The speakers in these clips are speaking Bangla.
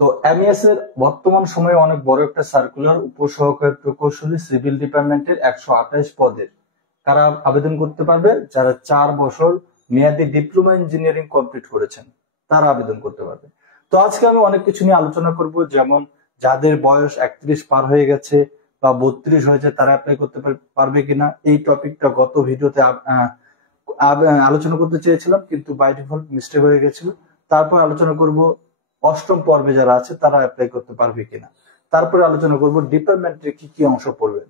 তো এমইএস এর বর্তমান সময়ে অনেক বড় একটা সার্কুলার উপসহকারী প্রকৌশলী সিভিল ডিপার্টমেন্টের 128 পদের। কারা আবেদন করতে পারবে? যারা 4 বছর মেয়াদী ডিপ্লোমা ইঞ্জিনিয়ারিং কমপ্লিট করেছেন তারা আবেদন করতে পারবে। তো আজকে আমি অনেক কিছু নিয়ে আলোচনা করব, যেমন যাদের বয়স 31 পার হয়ে গেছে বা 32 হয়েছে তারা অ্যাপ্লাই করতে পারবে কিনা। এই টপিকটা গত ভিডিওতে আলোচনা করতে চেয়েছিলাম, কিন্তু বাই ডিফল্ট মিস্টেক হয়ে গেছিল। তারপর আলোচনা করব অষ্টম পর্বে যারা আছে তারা অ্যাপ্লাই করতে পারবে কিনা। তারপরে আলোচনা করব ডিপার্টমেন্টে কি কি অংশ পড়বেন,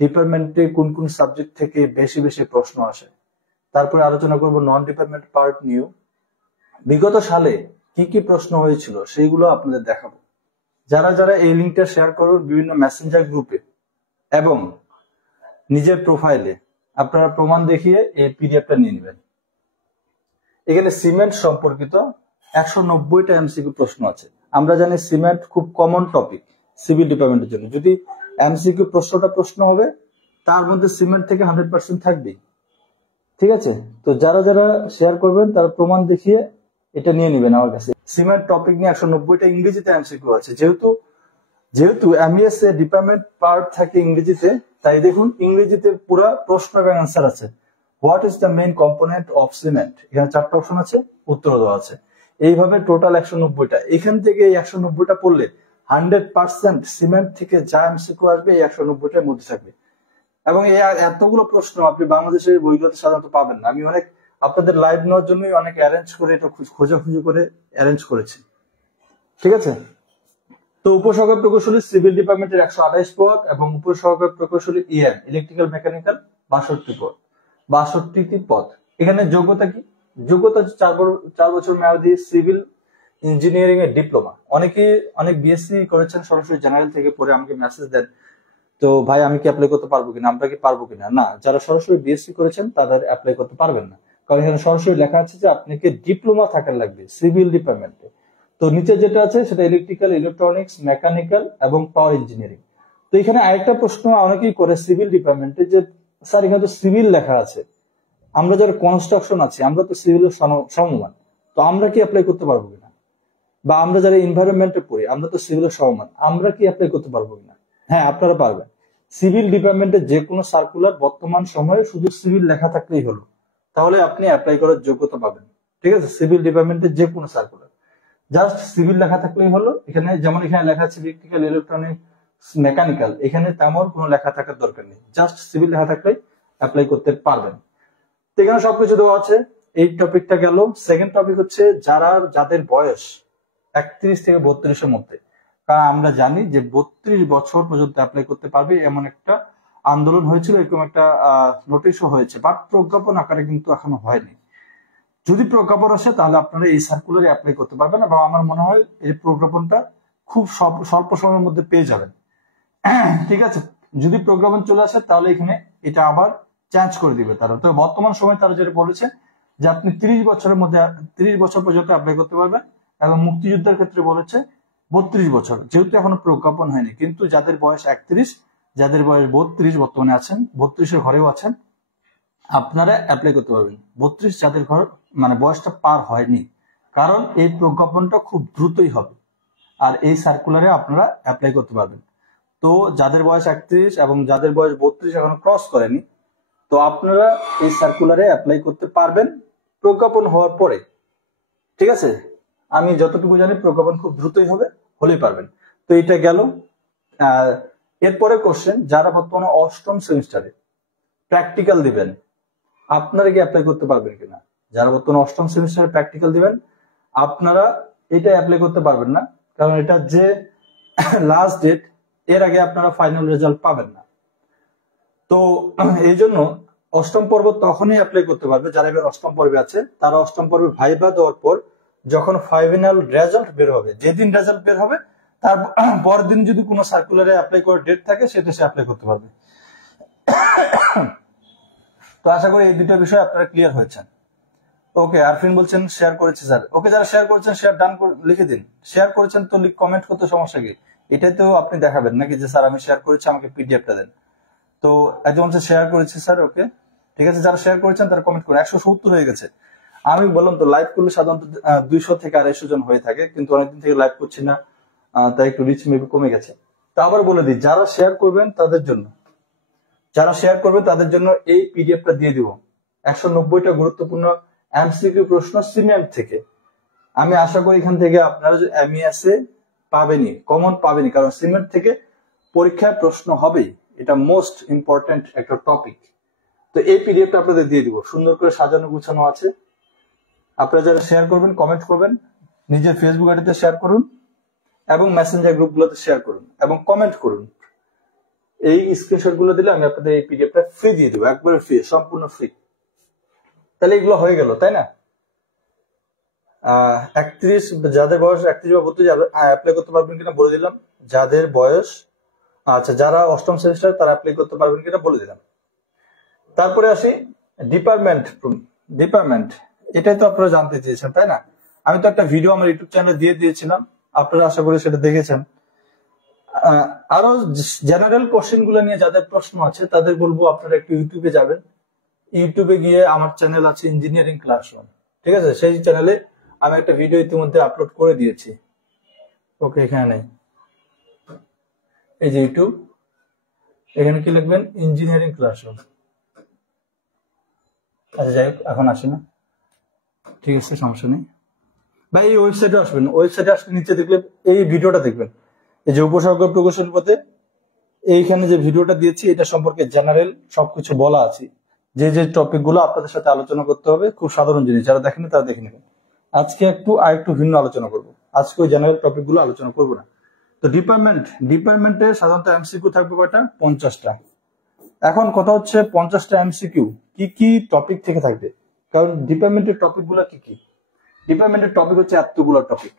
ডিপার্টমেন্টে কোন কোন সাবজেক্ট থেকে বেশি বেশি প্রশ্ন আসে। তারপরে আলোচনা করব নন ডিপার্টমেন্ট পার্ট নিউ, বিগত সালে কি কি প্রশ্ন হয়েছিল সেইগুলো আপনাদের দেখাবো। যারা যারা এই লিঙ্কটা শেয়ার করুন বিভিন্ন মেসেঞ্জার গ্রুপে এবং নিজের প্রোফাইলে, আপনারা প্রমাণ দেখিয়ে এই পিডিএফটা নিয়ে নেবেন। এখানে সিমেন্ট সম্পর্কিত 190টা এমসিকিউ প্রশ্ন আছে। আমরা জানি সিমেন্ট খুব কমন টপিক সিভিল ডিপার্টমেন্টের জন্য। যদি এমসিকিউ প্রশ্ন হবে তার মধ্যে সিমেন্ট থেকে 100% থাকবে। ঠিক আছে, তো যারা যারা শেয়ার করবেন তারা প্রমাণ দেখিয়ে এটা নিয়ে নেবেন আমার কাছে। সিমেন্ট টপিক নিয়ে 190টা ইংরেজিতে এমসিকিউ আছে। যেহেতু এমইএস এ ডিপার্টমেন্ট পার্ট থাকে ইংরেজিতে, তাই দেখুন ইংরেজিতে পুরো প্রশ্ন এবং অ্যান্সার আছে। What is the main component of cement, এখানে 4টা অপশন আছে, উত্তর দেওয়া আছে। এইভাবে টোটাল 190টা। এখান থেকে এই 190টা পড়লে 100% সিমেন্ট থেকে যা এমসিকিউ আসবে এই 190টার মধ্যে থাকবে। এবং এই এতগুলো প্রশ্ন আপনি বাংলাদেশের বইগুলোতে সাধারণত পাবেন না। আমি অনেক আপনাদের লাইভ নেওয়ার জন্যই অনেক অ্যারেঞ্জ করে এটা খোঁজাখুঁজি করে অ্যারেঞ্জ করেছি। ঠিক আছে, তো উপসহকারী প্রকৌশলী সিভিল ডিপার্টমেন্টের 128 পদ এবং উপসহকারী প্রকৌশলী ইএম ইলেকট্রিক্যাল মেকানিক্যাল 62টি পদ। এখানে যোগ্যতা কি? যোগ্যতা হচ্ছে 4 বছর মেয়াদী সিভিল ইঞ্জিনিয়ারিং এর ডিপ্লোমা। অনেক বিএসসি করেছেন সরাসরি জেনারেল থেকে পড়ে আমাকে মেসেজ দেন, তো ভাই আমি কি অ্যাপ্লাই করতে পারবো কিনা, আমরা কি পারবো কিনা। না, যারা সরাসরি বিএসসি করেছেন তাদের অ্যাপ্লাই করতে পারবেন না, কারণ এখানে সরাসরি লেখা আছে যে আপনাকে ডিপ্লোমা থাকার লাগবে সিভিল ডিপার্টমেন্টে। তো নিচে যেটা আছে সেটা ইলেকট্রিক্যাল, ইলেকট্রনিক্স, মেকানিক্যাল এবং পাওয়ার ইঞ্জিনিয়ারিং। তো এখানে আরেকটা প্রশ্ন অনেকেই করে সিভিল ডিপার্টমেন্টে যে স্যার এখানে তো সিভিল লেখা আছে, আমরা যারা কনস্ট্রাকশন আছি আমরা তো সিভিলের সমমান, তো আমরা কি অ্যাপ্লাই করতে পারবো কিনা। বা আমরা যারা এনভায়রনমেন্টে পড়ি আমরা তো সিভিলের সমমান, আমরা কি অ্যাপ্লাই করতে পারবো কিনা। হ্যাঁ, আপনারা পারবেন। সিভিল ডিপার্টমেন্টের যে কোনো সার্কুলার বর্তমান সময়ে শুধু সিভিল লেখা থাকলেই হলো, তাহলে আপনি অ্যাপ্লাই করার যোগ্যতা পাবেন। ঠিক আছে, সিভিল ডিপার্টমেন্টের যে কোনো সার্কুলার জাস্ট সিভিল লেখা থাকলেই হলো। এখানে যেমন এখানে লেখা আছে ইলেকট্রিক্যাল, ইলেকট্রনিক্স, মেকানিক্যাল, এখানে তেমন কোনো লেখা থাকার দরকার নেই, জাস্ট সিভিল লেখা থাকলেই অ্যাপ্লাই করতে পারবেন। তো এখানে সবকিছু দেওয়া আছে। এই টপিকটা গেল। সেকেন্ড টপিক হচ্ছে যাদের বয়স 31 থেকে 32-এর মধ্যে। কারণ আমরা জানি যে 32 বছর পর্যন্ত অ্যাপ্লাই করতে পারবে এমন একটা আন্দোলন হয়েছিল, এরকম একটা নোটিশও হয়েছে, বাট প্রজ্ঞাপন আকারে কিন্তু এখনো হয়নি। যদি প্রজ্ঞাপন আসে তাহলে আপনারা এই সার্কুলারে অ্যাপ্লাই করতে পারবেন, এবং আমার মনে হয় এই প্রজ্ঞাপনটা খুব স্বল্প সময়ের মধ্যে পেয়ে যাবেন। ঠিক আছে, যদি প্রজ্ঞাপন চলে আসে তাহলে এখানে এটা আবার চেঞ্জ করে দিবে তারা। তো বর্তমান সময় তারা যেটা বলেছে যে আপনি 30 বছর পর্যন্ত অ্যাপ্লাই করতে পারবেন, এবং মুক্তিযুদ্ধের ক্ষেত্রে বলেছে 32 বছর, যেহেতু এখনো প্রজ্ঞাপন হয়নি। কিন্তু যাদের বয়স 31, যাদের বয়স 32 বর্তমানে আছেন, 32-এর ঘরেও আছেন, আপনারা অ্যাপ্লাই করতে পারবেন। 32 যাদের ঘর মানে বয়সটা পার হয়নি, কারণ এই প্রজ্ঞাপনটা খুব দ্রুতই হবে আর এই সার্কুলারে আপনারা অ্যাপ্লাই করতে পারবেন। তো যাদের বয়স 31 এবং যাদের বয়স 32 এখনো ক্রস করেনি, তো আপনারা এই সার্কুলারে অ্যাপ্লাই করতে পারবেন প্রজ্ঞাপন হওয়ার পরে। ঠিক আছে, আমি যতটুকু জানি প্রজ্ঞাপন খুব দ্রুতই হলেই পারবেন। তো এটা গেল। এরপরে কোশ্চেন, যারা বর্তমানে 8ম সেমিস্টারে প্র্যাকটিক্যাল দিবেন আপনারা কি অ্যাপ্লাই করতে পারবেন কিনা। যারা বর্তমানে 8ম সেমিস্টারে প্র্যাকটিক্যাল দিবেন আপনারা এটা অ্যাপ্লাই করতে পারবেন না, কারণ এটা যে লাস্ট ডেট, এর আগে আপনারা ফাইনাল রেজাল্ট পাবেন না। তো এই জন্য 8ম পর্ব তখনই অ্যাপ্লাই করতে পারবে যারা এবার 8ম পর্বে আছে। তারা 8ম পর্বে ভাইবা দেওয়ার পর যখন ফাইনাল রেজাল্ট বের হবে, যেদিন রেজাল্ট বের হবে তার পরের দিন যদি কোনো সার্কুলারে অ্যাপ্লাই করার ডেট থাকে সেটা সে অ্যাপ্লাই করতে পারবে। তো আশা করি এই দুটো বিষয় আপনারা ক্লিয়ার হয়েছেন। ওকে, আরফিন বলছেন শেয়ার করেছে স্যার। ওকে, যারা শেয়ার করেছেন শেয়ার ডান লিখে দিন। শেয়ার করেছেন তো কমেন্ট করতে সমস্যা কি, এটাই তো আপনি দেখাবেন নাকি যে স্যার আমি শেয়ার করেছি আমাকে পিডিএফটা দেন। তো একজন বলছে শেয়ার করেছি স্যার। ওকে, ঠিক আছে, যারা শেয়ার করেছেন তারা কমেন্ট করুন। 170 হয়ে গেছে। আমি বললাম তো লাইভ করলে সাধারণত 200 থেকে 250 জন হয়ে থাকে, কিন্তু অনেকদিন থেকে লাইভ করছি না, তাই একটু রিচ মেবি কমে গেছে। তা আবার বলে দিই, যারা শেয়ার করবেন তাদের জন্য এই পিডিএফটা দিয়ে দিব, 190টা গুরুত্বপূর্ণ এমসিকিউ প্রশ্ন সিমেন্ট থেকে। আমি আশা করি এখান থেকে আপনারা এমইএস এ পাবেনই, কমন পাবেনই, কারণ সিমেন্ট থেকে পরীক্ষায় প্রশ্ন হবেই, এটা মোস্ট ইম্পর্টেন্ট একটা টপিক। তো এই পিডিএফটা আপনাদের দিয়ে দিব, সুন্দর করে সাজানো গুছানো আছে। আপনারা যারা শেয়ার করবেন, কমেন্ট করবেন, নিজের ফেসবুক আইডিতে শেয়ার করুন এবং মেসেঞ্জার গ্রুপগুলোতে শেয়ার করুন এবং কমেন্ট করুন। এই স্ক্রিনশট গুলো দিলে আমি আপনাদের এই পিডিএফটা ফ্রি দিয়ে দেবো, একবারে ফ্রি, সম্পূর্ণ ফ্রি। তাহলে এগুলো হয়ে গেল, তাই না? 31, যাদের বয়স 31 বা 32 অ্যাপ্লাই করতে পারবেন কিনা বলে দিলাম। যাদের বয়স, আচ্ছা, যারা অষ্টম সেমিস্টার তারা অ্যাপ্লাই করতে পারবেন কিনা বলে দিলাম। তারপরে আসি ডিপার্টমেন্ট, এটাই তো আপনারা জানতে চেয়েছেন, তাই না? আমি তো একটা ভিডিও আমার ইউটিউব চ্যানেলে দিয়ে দিয়েছিলাম, আপনারা আশা করি সেটা দেখেছেন। আরো জেনারেল কোশ্চেন গুলো নিয়ে যাদের প্রশ্ন আছে তাদের বলবো আপনারা একটু ইউটিউবে যাবেন। ইউটিউবে গিয়ে আমার চ্যানেল আছে ইঞ্জিনিয়ারিং ক্লাসরুম, ঠিক আছে? সেই চ্যানেলে আমি একটা ভিডিও ইতিমধ্যে আপলোড করে দিয়েছি। ওকে, এখানে নেই, এই যে ইউটিউব, এখানে কি লিখবেন? Engineering classroom. আচ্ছা, যাই হোক, এখন আসি না, ঠিক আছে, সমস্যা নেই ভাই। এই ওয়েবসাইটে আসবেন, ওয়েবসাইটে আসলে নিচে দেখলে এই ভিডিওটা দেখবেন, এই যে উপসর্গ প্রকৌশল পথে এইখানে যে ভিডিওটা দিয়েছি এটা সম্পর্কে জেনারেল সবকিছু বলা আছে, যে যে টপিক গুলো আপনাদের সাথে আলোচনা করতে হবে, খুব সাধারণ জিনিস, যারা দেখেনি তারা দেখে নেবেন। আজকে আরেকটু ভিন্ন আলোচনা করব, আজকে ওই জেনারেল টপিক গুলো আলোচনা করবো না। তো ডিপার্টমেন্টে সাধারণত এমসিকিউ থাকবে কয়টা? 50টা। এখন কথা হচ্ছে 50টা এমসিকিউ কি কি টপিক থেকে থাকবে, কারণ ডিপার্টমেন্টের টপিক গুলো কি কি? ডিপার্টমেন্টের টপিক হচ্ছে এতগুলো টপিক,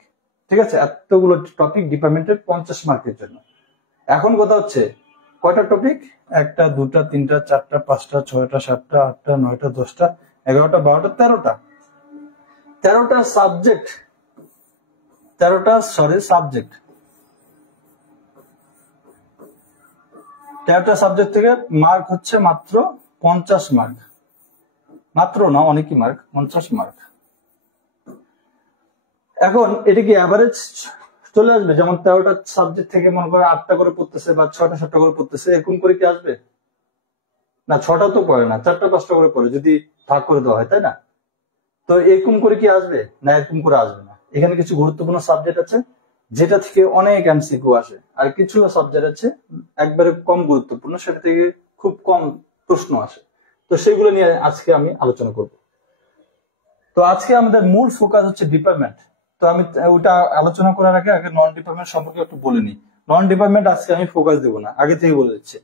ঠিক আছে? এতগুলো টপিক ডিপার্টমেন্টের 50 মার্কের জন্য। এখন কথা হচ্ছে কয়টা টপিক? 1টা 2টা 3টা 4টা 5টা 6টা 7টা 8টা 9টা 10টা 11টা 12টা 13টা 13টা সাবজেক্ট, 13টা সাবজেক্ট 13টা সাবজেক্ট থেকে মার্ক হচ্ছে মাত্র 50 মার্ক, মাত্র না, অনেকই মার্ক, 50 মার্ক। এখন এটা কি অ্যাভারেজ চলে আসবে? যেমন 13টা সাবজেক্ট থেকে মনে করে 8টা করে পড়তেছে বা 6টা 7টা করে পড়তেছে, এরকম করে কি আসবে? না, 6টা তো পড়ে না, 4টা 5টা করে পড়ে যদি ভাগ করে দেওয়া হয়, তাই না? তো এরকম করে কি আসবে? না, এরকম করে আসবে না। এখানে কিছু গুরুত্বপূর্ণ সাবজেক্ট আছে যেটা থেকে অনেক এমসিকিউ আসে, আর কিছু সাবজেক্ট আছে একবারে কম গুরুত্বপূর্ণ, সেটা থেকে খুব কম প্রশ্ন আসে। তো সেগুলো নিয়ে আজকে আমি আলোচনা করব। তো আজকে আমাদের মূল ফোকাস হচ্ছে ডিপার্টমেন্ট। তো আমি ওটা আলোচনা করার আগে নন ডিপার্টমেন্ট সম্পর্কে একটু বলে নিই। নন ডিপার্টমেন্ট আজকে আমি ফোকাস দেবো না, আগে থেকে বলে দিচ্ছি।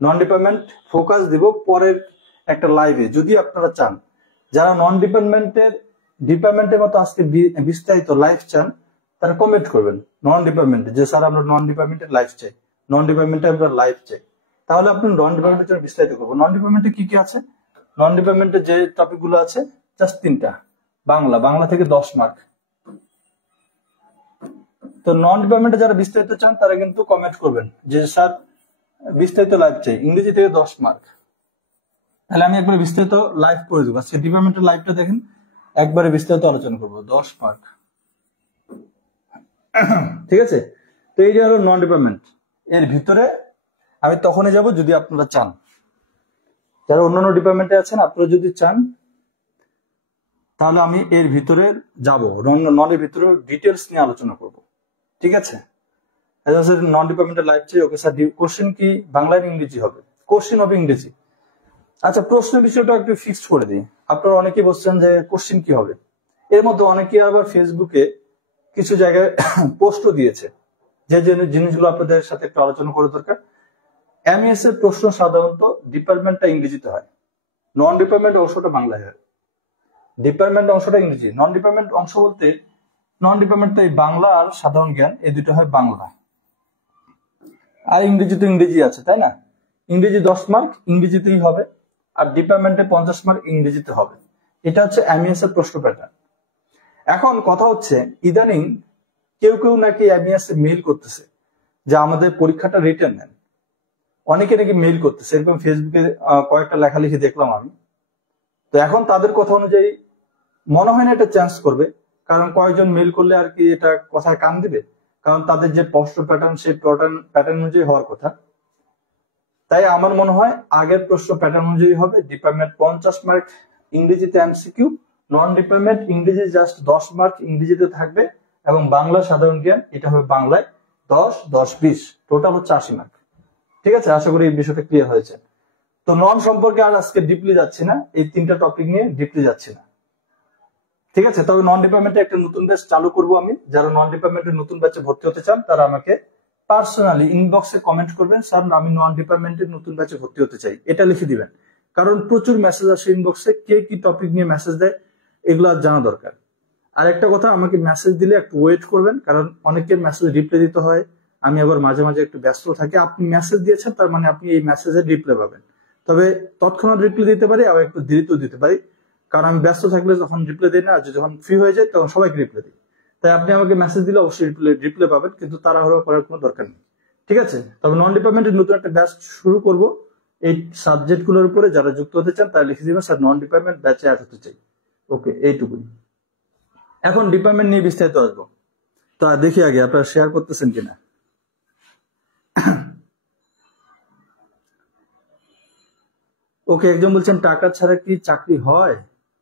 নন ডিপার্টমেন্ট ফোকাস দিব পরের একটা লাইভে, যদি আপনারা চান। যারা নন ডিপার্টমেন্টের মতো আজকে বিস্তারিত লাইভ চান, তারা কমেন্ট করবেন নন ডিপার্টমেন্টে, যে স্যার আমরা নন ডিপার্টমেন্টের লাইভ চাই, নন ডিপার্টমেন্টে আমরা লাইভ চাই। তাহলে আপনি নন ডিপার্টমেন্টের জন্য বিস্তারিত করবো। নন ডিপার্টমেন্টে কি কি আছে? নন ডিপার্টমেন্টে যে টপিক গুলো আছে জাস্ট 3টা। বাংলা থেকে 10 মার্ক। তো নন ডিপার্টমেন্টে যারা বিস্তারিত চান তারা কিন্তু কমেন্ট করবেন যে স্যার বিস্তারিত লাইভ চাই, ইংরেজি থেকে 10 মার্ক। তাহলে আমি একবার বিস্তারিত লাইভ করে দেবো। আজকে ডিপার্টমেন্টের লাইভটা দেখেন, একবারে বিস্তারিত আলোচনা করবো, 10 মার্ক, ঠিক আছে? তো এই যে হলো নন ডিপার্টমেন্ট। এর ভিতরে আমি তখনই যাব যদি আপনারা চান। যারা অন্যান্য ডিপার্টমেন্টে আছেন, আপনারা যদি চান তাহলে আমি এর ভিতরে যাব, ননের ভিতরে ডিটেলস নিয়ে আলোচনা করব, ঠিক আছে? নন ডিপার্টমেন্টের লাইভ চাই। ওকে স্যার, কোশ্চেন কি বাংলা না ইংরেজি হবে? কোশ্চেন হবে ইংরেজি। আচ্ছা, প্রশ্নের বিষয়টা একটু ফিক্সড করে দিই। আপনারা অনেকেই বলছেন যে কোশ্চেন কি হবে। এর মধ্যে অনেকে আবার ফেসবুকে কিছু জায়গায় পোস্টও দিয়েছে, যে জিনিসগুলো আপনাদের সাথে একটু আলোচনা করা দরকার। এমএস এর প্রশ্ন সাধারণত ডিপার্টমেন্টটা ইংরেজিতে হয়, নন ডিপার্টমেন্ট অংশটা বাংলায় হয়, ডিপার্টমেন্ট অংশটা ইংরেজি। নন ডিপার্টমেন্ট অংশ বলতে নন ডিপার্টমেন্ট বাংলা আর সাধারণ জ্ঞান, এই দুটো হয় বাংলা, আর ইংরেজি তো ইংরেজি আছে, তাই না? ইংরেজি 10 মার্ক ইংরেজিতেই হবে, আর ডিপার্টমেন্টে 50 মার্ক ইংরেজিতে হবে। এটা হচ্ছে এমএস এর প্রশ্ন প্যাটার্ন। এখন কথা হচ্ছে ইদানিং কেউ নাকি এমএস এ মেইল করতেছে যে আমাদের পরীক্ষাটা রিটার্ন নেন, অনেকে নাকি মেইল করতেছে, এরকম ফেসবুকে কয়েকটা লেখালেখি দেখলাম আমি। তো এখন তাদের কথা অনুযায়ী মনে হয় না এটা চেঞ্জ করবে, কারণ কয়েকজন মেইল করলে আর কি এটা কথায় কান দিবে। কারণ তাদের যে প্রশ্ন প্যাটার্ন সেই প্যাটার্ন অনুযায়ী হওয়ার কথা। তাই আমার মনে হয় আগের প্রশ্ন প্যাটার্ন অনুযায়ী হবে। ডিপার্টমেন্ট 50 মার্ক, ইংরেজিতে এমসিকিউ, নন ডিপার্টমেন্ট ইংরেজি জাস্ট 10 মার্ক ইংরেজিতে থাকবে, এবং বাংলা সাধারণ জ্ঞান এটা হবে বাংলায় 10, 10, 20, টোটাল হচ্ছে 80 মার্ক। ঠিক আছে, আশা করি এই বিষয়টা ক্লিয়ার হয়েছে। তো নন সম্পর্কে আর আজকে ডিপলি যাচ্ছি না, এই 3টা টপিক নিয়ে ডিপলি যাচ্ছি না। ঠিক আছে, তবে নন ডিপার্টমেন্টে একটা নতুন ব্যাচ চালু করব আমি। যারা নন ডিপার্টমেন্টের নতুন ব্যাচে ভর্তি হতে চান তারা আমাকে পার্সোনালি ইনবক্সে কমেন্ট করবেন, স্যার আমি নন ডিপার্টমেন্টের নতুন ব্যাচে ভর্তি হতে চাই, এটা লিখে দিবেন। কারণ প্রচুর মেসেজ আসে ইনবক্সে, কে কি টপিক নিয়ে মেসেজ দেয় এগুলো জানা দরকার। আর একটা কথা, আমাকে মেসেজ দিলে একটু ওয়েট করবেন, কারণ অনেকের মেসেজ রিপ্লাই দিতে হয়, আমি আবার মাঝে মাঝে একটু ব্যস্ত থাকি। আপনি মেসেজ দিয়েছেন তার মানে আপনি এই মেসেজের রিপ্লাই পাবেন, তবে তৎক্ষণাৎ রিপ্লাই দিতে পারি, আবার একটু দেরিতেও দিতে পারি, কারণ আমি ব্যস্ত থাকলে যখন রিপ্লাই দিই না, যখন ফ্রি হয়ে যায় তখন সবাইকে রিপ্লাই দিই। তাই আপনি আমাকে মেসেজ দিলে অবশ্যই রিপ্লাই পাবেন, কিন্তু তাড়াহুড়ো করার কোনো দরকার নেই। ঠিক আছে, তবে নন ডিপার্টমেন্টের নতুন একটা ব্যাচ শুরু করব এই সাবজেক্ট গুলোর উপরে। যারা যুক্ত হতে চান তারা লিখে দিবেন, স্যার নন ডিপার্টমেন্ট ব্যাচে অ্যাড হতে চাই। ওকে, এইটুকুই। এখন ডিপার্টমেন্ট নিয়ে বিস্তারিত আসবো। তো দেখি আগে আপনারা শেয়ার করতেছেন কিনা। ওকে, একজন বলছেন টাকা ছাড়া কি চাকরি হয়,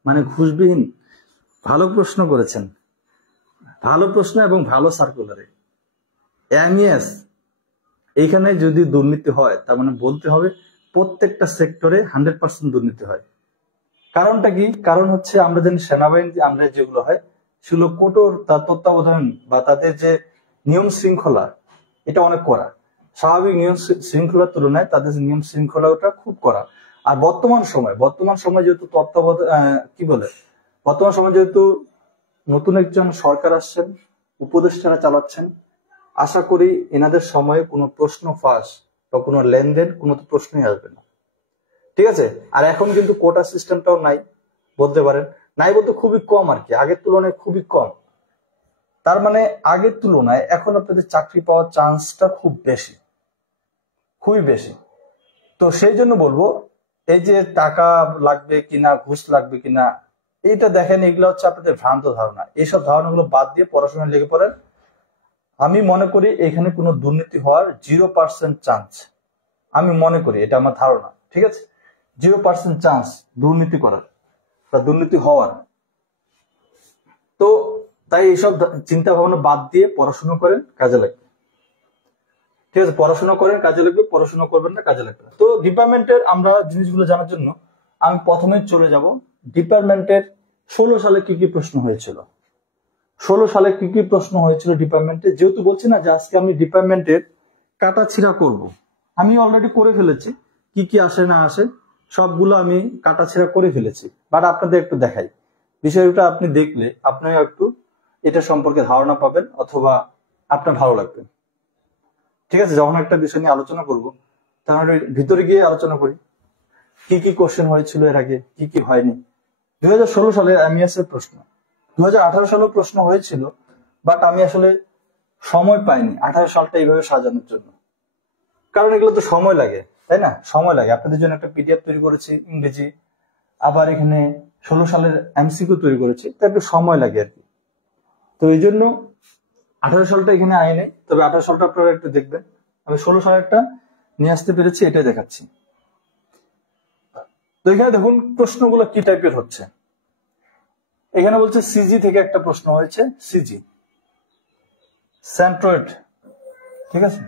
মানে ঘুষবিহীন? ভালো প্রশ্ন করেছেন, ভালো প্রশ্ন এবং ভালো সার্কুলারে। এমইএস এইখানে যদি দুর্নীতি হয় তার মানে বলতে হবে প্রত্যেকটা সেক্টরে 100% দুর্নীতি হয়। কারণটা কি? কারণ হচ্ছে আমরা জানি সেনাবাহিনী আমরা যেগুলো হয় সেগুলো কঠোর, তার তত্ত্বাবধান বা তাদের যে নিয়ম শৃঙ্খলা এটা অনেক কড়া। স্বাভাবিক নিয়ম শৃঙ্খলার তুলনায় তাদের নিয়ম শৃঙ্খলাটা খুব কড়া। আর বর্তমান সময় যেহেতু তত্ত্বাবধান বর্তমান সময় যেহেতু নতুন একজন সরকার আসছেন, উপদেষ্টারা চালাচ্ছেন, আশা করি এনাদের সময়ে কোনো প্রশ্ন ফাঁস বা কোনো লেনদেন কোনো তো প্রশ্নই আসবে না। ঠিক আছে, আর এখন কিন্তু কোটা সিস্টেমটাও নাই বলতে পারেন, নাই বলতে খুবই কম আর কি, আগের তুলনায় খুবই কম। তার মানে আগের তুলনায় এখন আপনাদের চাকরি পাওয়ার চান্সটা খুব বেশি, খুবই বেশি। তো সেই জন্য বলবো এই যে টাকা লাগবে কিনা, ঘুষ লাগবে কিনা, এইটা দেখেন, এগুলো হচ্ছে আপনাদের ভ্রান্ত ধারণা। এইসব ধারণাগুলো বাদ দিয়ে পড়াশোনায় লেগে পড়েন। আমি মনে করি এখানে কোনো দুর্নীতি হওয়ার 0% চান্স, আমি মনে করি, এটা আমার ধারণা। ঠিক আছে, 0% চান্স দুর্নীতি করার বা দুর্নীতি হওয়ার। তো তাই এইসব চিন্তা ভাবনা বাদ দিয়ে পড়াশোনা করেন, কাজে লাগবে। ঠিক আছে, পড়াশোনা করেন, কাজে লাগবে, পড়াশোনা করবেন না, কাজে লাগবে। তো ডিপার্টমেন্টের আমরা জিনিসগুলো জানার জন্য আমি প্রথমে চলে যাব ডিপার্টমেন্টের 16 সালে কি কি প্রশ্ন হয়েছিল। 16 সালে কি কি প্রশ্ন হয়েছিল ডিপার্টমেন্টে, যেহেতু বলছি না যে আজকে আমি ডিপার্টমেন্টের কাটাছিড়া করব, আমি অলরেডি করে ফেলেছি, কি কি আসে না আসে সবগুলো আমি কাটাছিড়া করে ফেলেছি, বাট আপনাদের একটু দেখাই। বিষয়টা আপনি দেখলে আপনিও একটু এটা সম্পর্কে ধারণা পাবেন, অথবা আপনার ভালো লাগবে। ঠিক আছে, যখন একটা বিষয় নিয়ে আলোচনা করব তাহলে ভিতরে গিয়ে আলোচনা করি কি কি কোশ্চেন হয়েছিল এর আগে, কি কি হয়নি। 2016 সালে এমইএস এর প্রশ্ন, 2018 সালেও প্রশ্ন হয়েছিল, বাট আমি আসলে সময় পাইনি 18 সালটা এইভাবে সাজানোর জন্য, কারণ এগুলো তো সময় লাগে, তাই না? সময় লাগে। আপনাদের জন্য একটা পিডিএফ তৈরি করেছি ইংরেজি, আবার এখানে 16 সালের এমসিকিউ তৈরি করেছি, তো একটু সময় লাগে আর কি। তো এই জন্য 18 সালটা এখানে আয় নেই, তবে 18 সালটা আপনারা একটু দেখবেন। আমি 16 সালেরটা নিয়ে আসতে পেরেছি, এটাই দেখাচ্ছি। তো এখানে দেখুন প্রশ্নগুলো কি টাইপের হচ্ছে। এখানে বলছে সিজি থেকে একটা প্রশ্ন হয়েছে, সিজি সেন্ট্রয়েড। ঠিক আছে,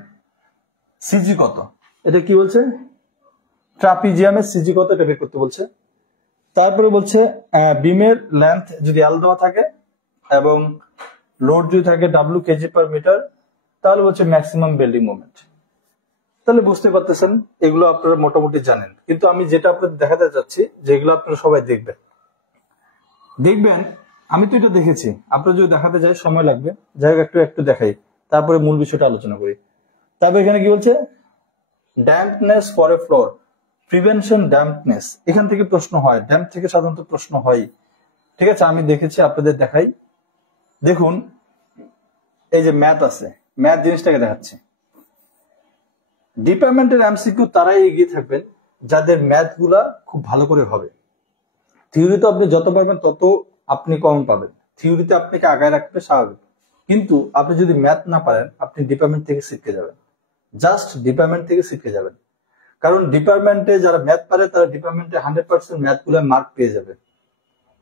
সিজি কত, এটা কি বলছে, ট্রাপিজিয়ামের সিজি কত এটা বের করতে বলছে। তারপরে বলছে বিমের লেন্থ যদি এল দেওয়া থাকে এবং লোড যদি থাকে ডাব্লিউ কেজি পার মিটার, তাহলে বলছে ম্যাক্সিমাম বেন্ডিং মোমেন্ট। তাহলে বুঝতে পারতেছেন এগুলো আপনারা মোটামুটি জানেন, কিন্তু আমি যেটা আপনাদের দেখাতে চাচ্ছি যেগুলো আপনারা সবাই দেখবেন, আমি তো এটা দেখেছি, আপনারা যদি দেখাতে যাই সময় লাগবে, যাই হোক একটু একটু দেখাই, তারপরে মূল বিষয়টা আলোচনা করি। তারপর এখানে কি বলছে, ড্যাম্পনেস ফর এ ফ্লোর, প্রিভেনশন ড্যাম্পনেস, এখান থেকে প্রশ্ন হয়, ড্যাম্প থেকে সাধারণত প্রশ্ন হয়। ঠিক আছে, আমি দেখেছি, আপনাদের দেখাই। দেখুন এই যে ম্যাথ আছে, ম্যাথ জিনিসটাকে দেখাচ্ছে। ডিপার্টমেন্টের এমসিকিউ তারাই এগিয়ে থাকবেন যাদের ম্যাথ গুলা খুব ভালো করে হবে। থিওরিতে আপনি যত পারবেন তত আপনি কম পাবেন, থিওরিতে আপনাকে আগায় রাখবে স্বাভাবিক, কিন্তু আপনি যদি ম্যাথ না পারেন আপনি ডিপার্টমেন্ট থেকে ছিটকে যাবেন, জাস্ট ডিপার্টমেন্ট থেকে ছিটকে যাবেন। কারণ ডিপার্টমেন্টে যারা ম্যাথ পারে তারা ডিপার্টমেন্টে 100% ম্যাথ গুলো মার্ক পেয়ে যাবে।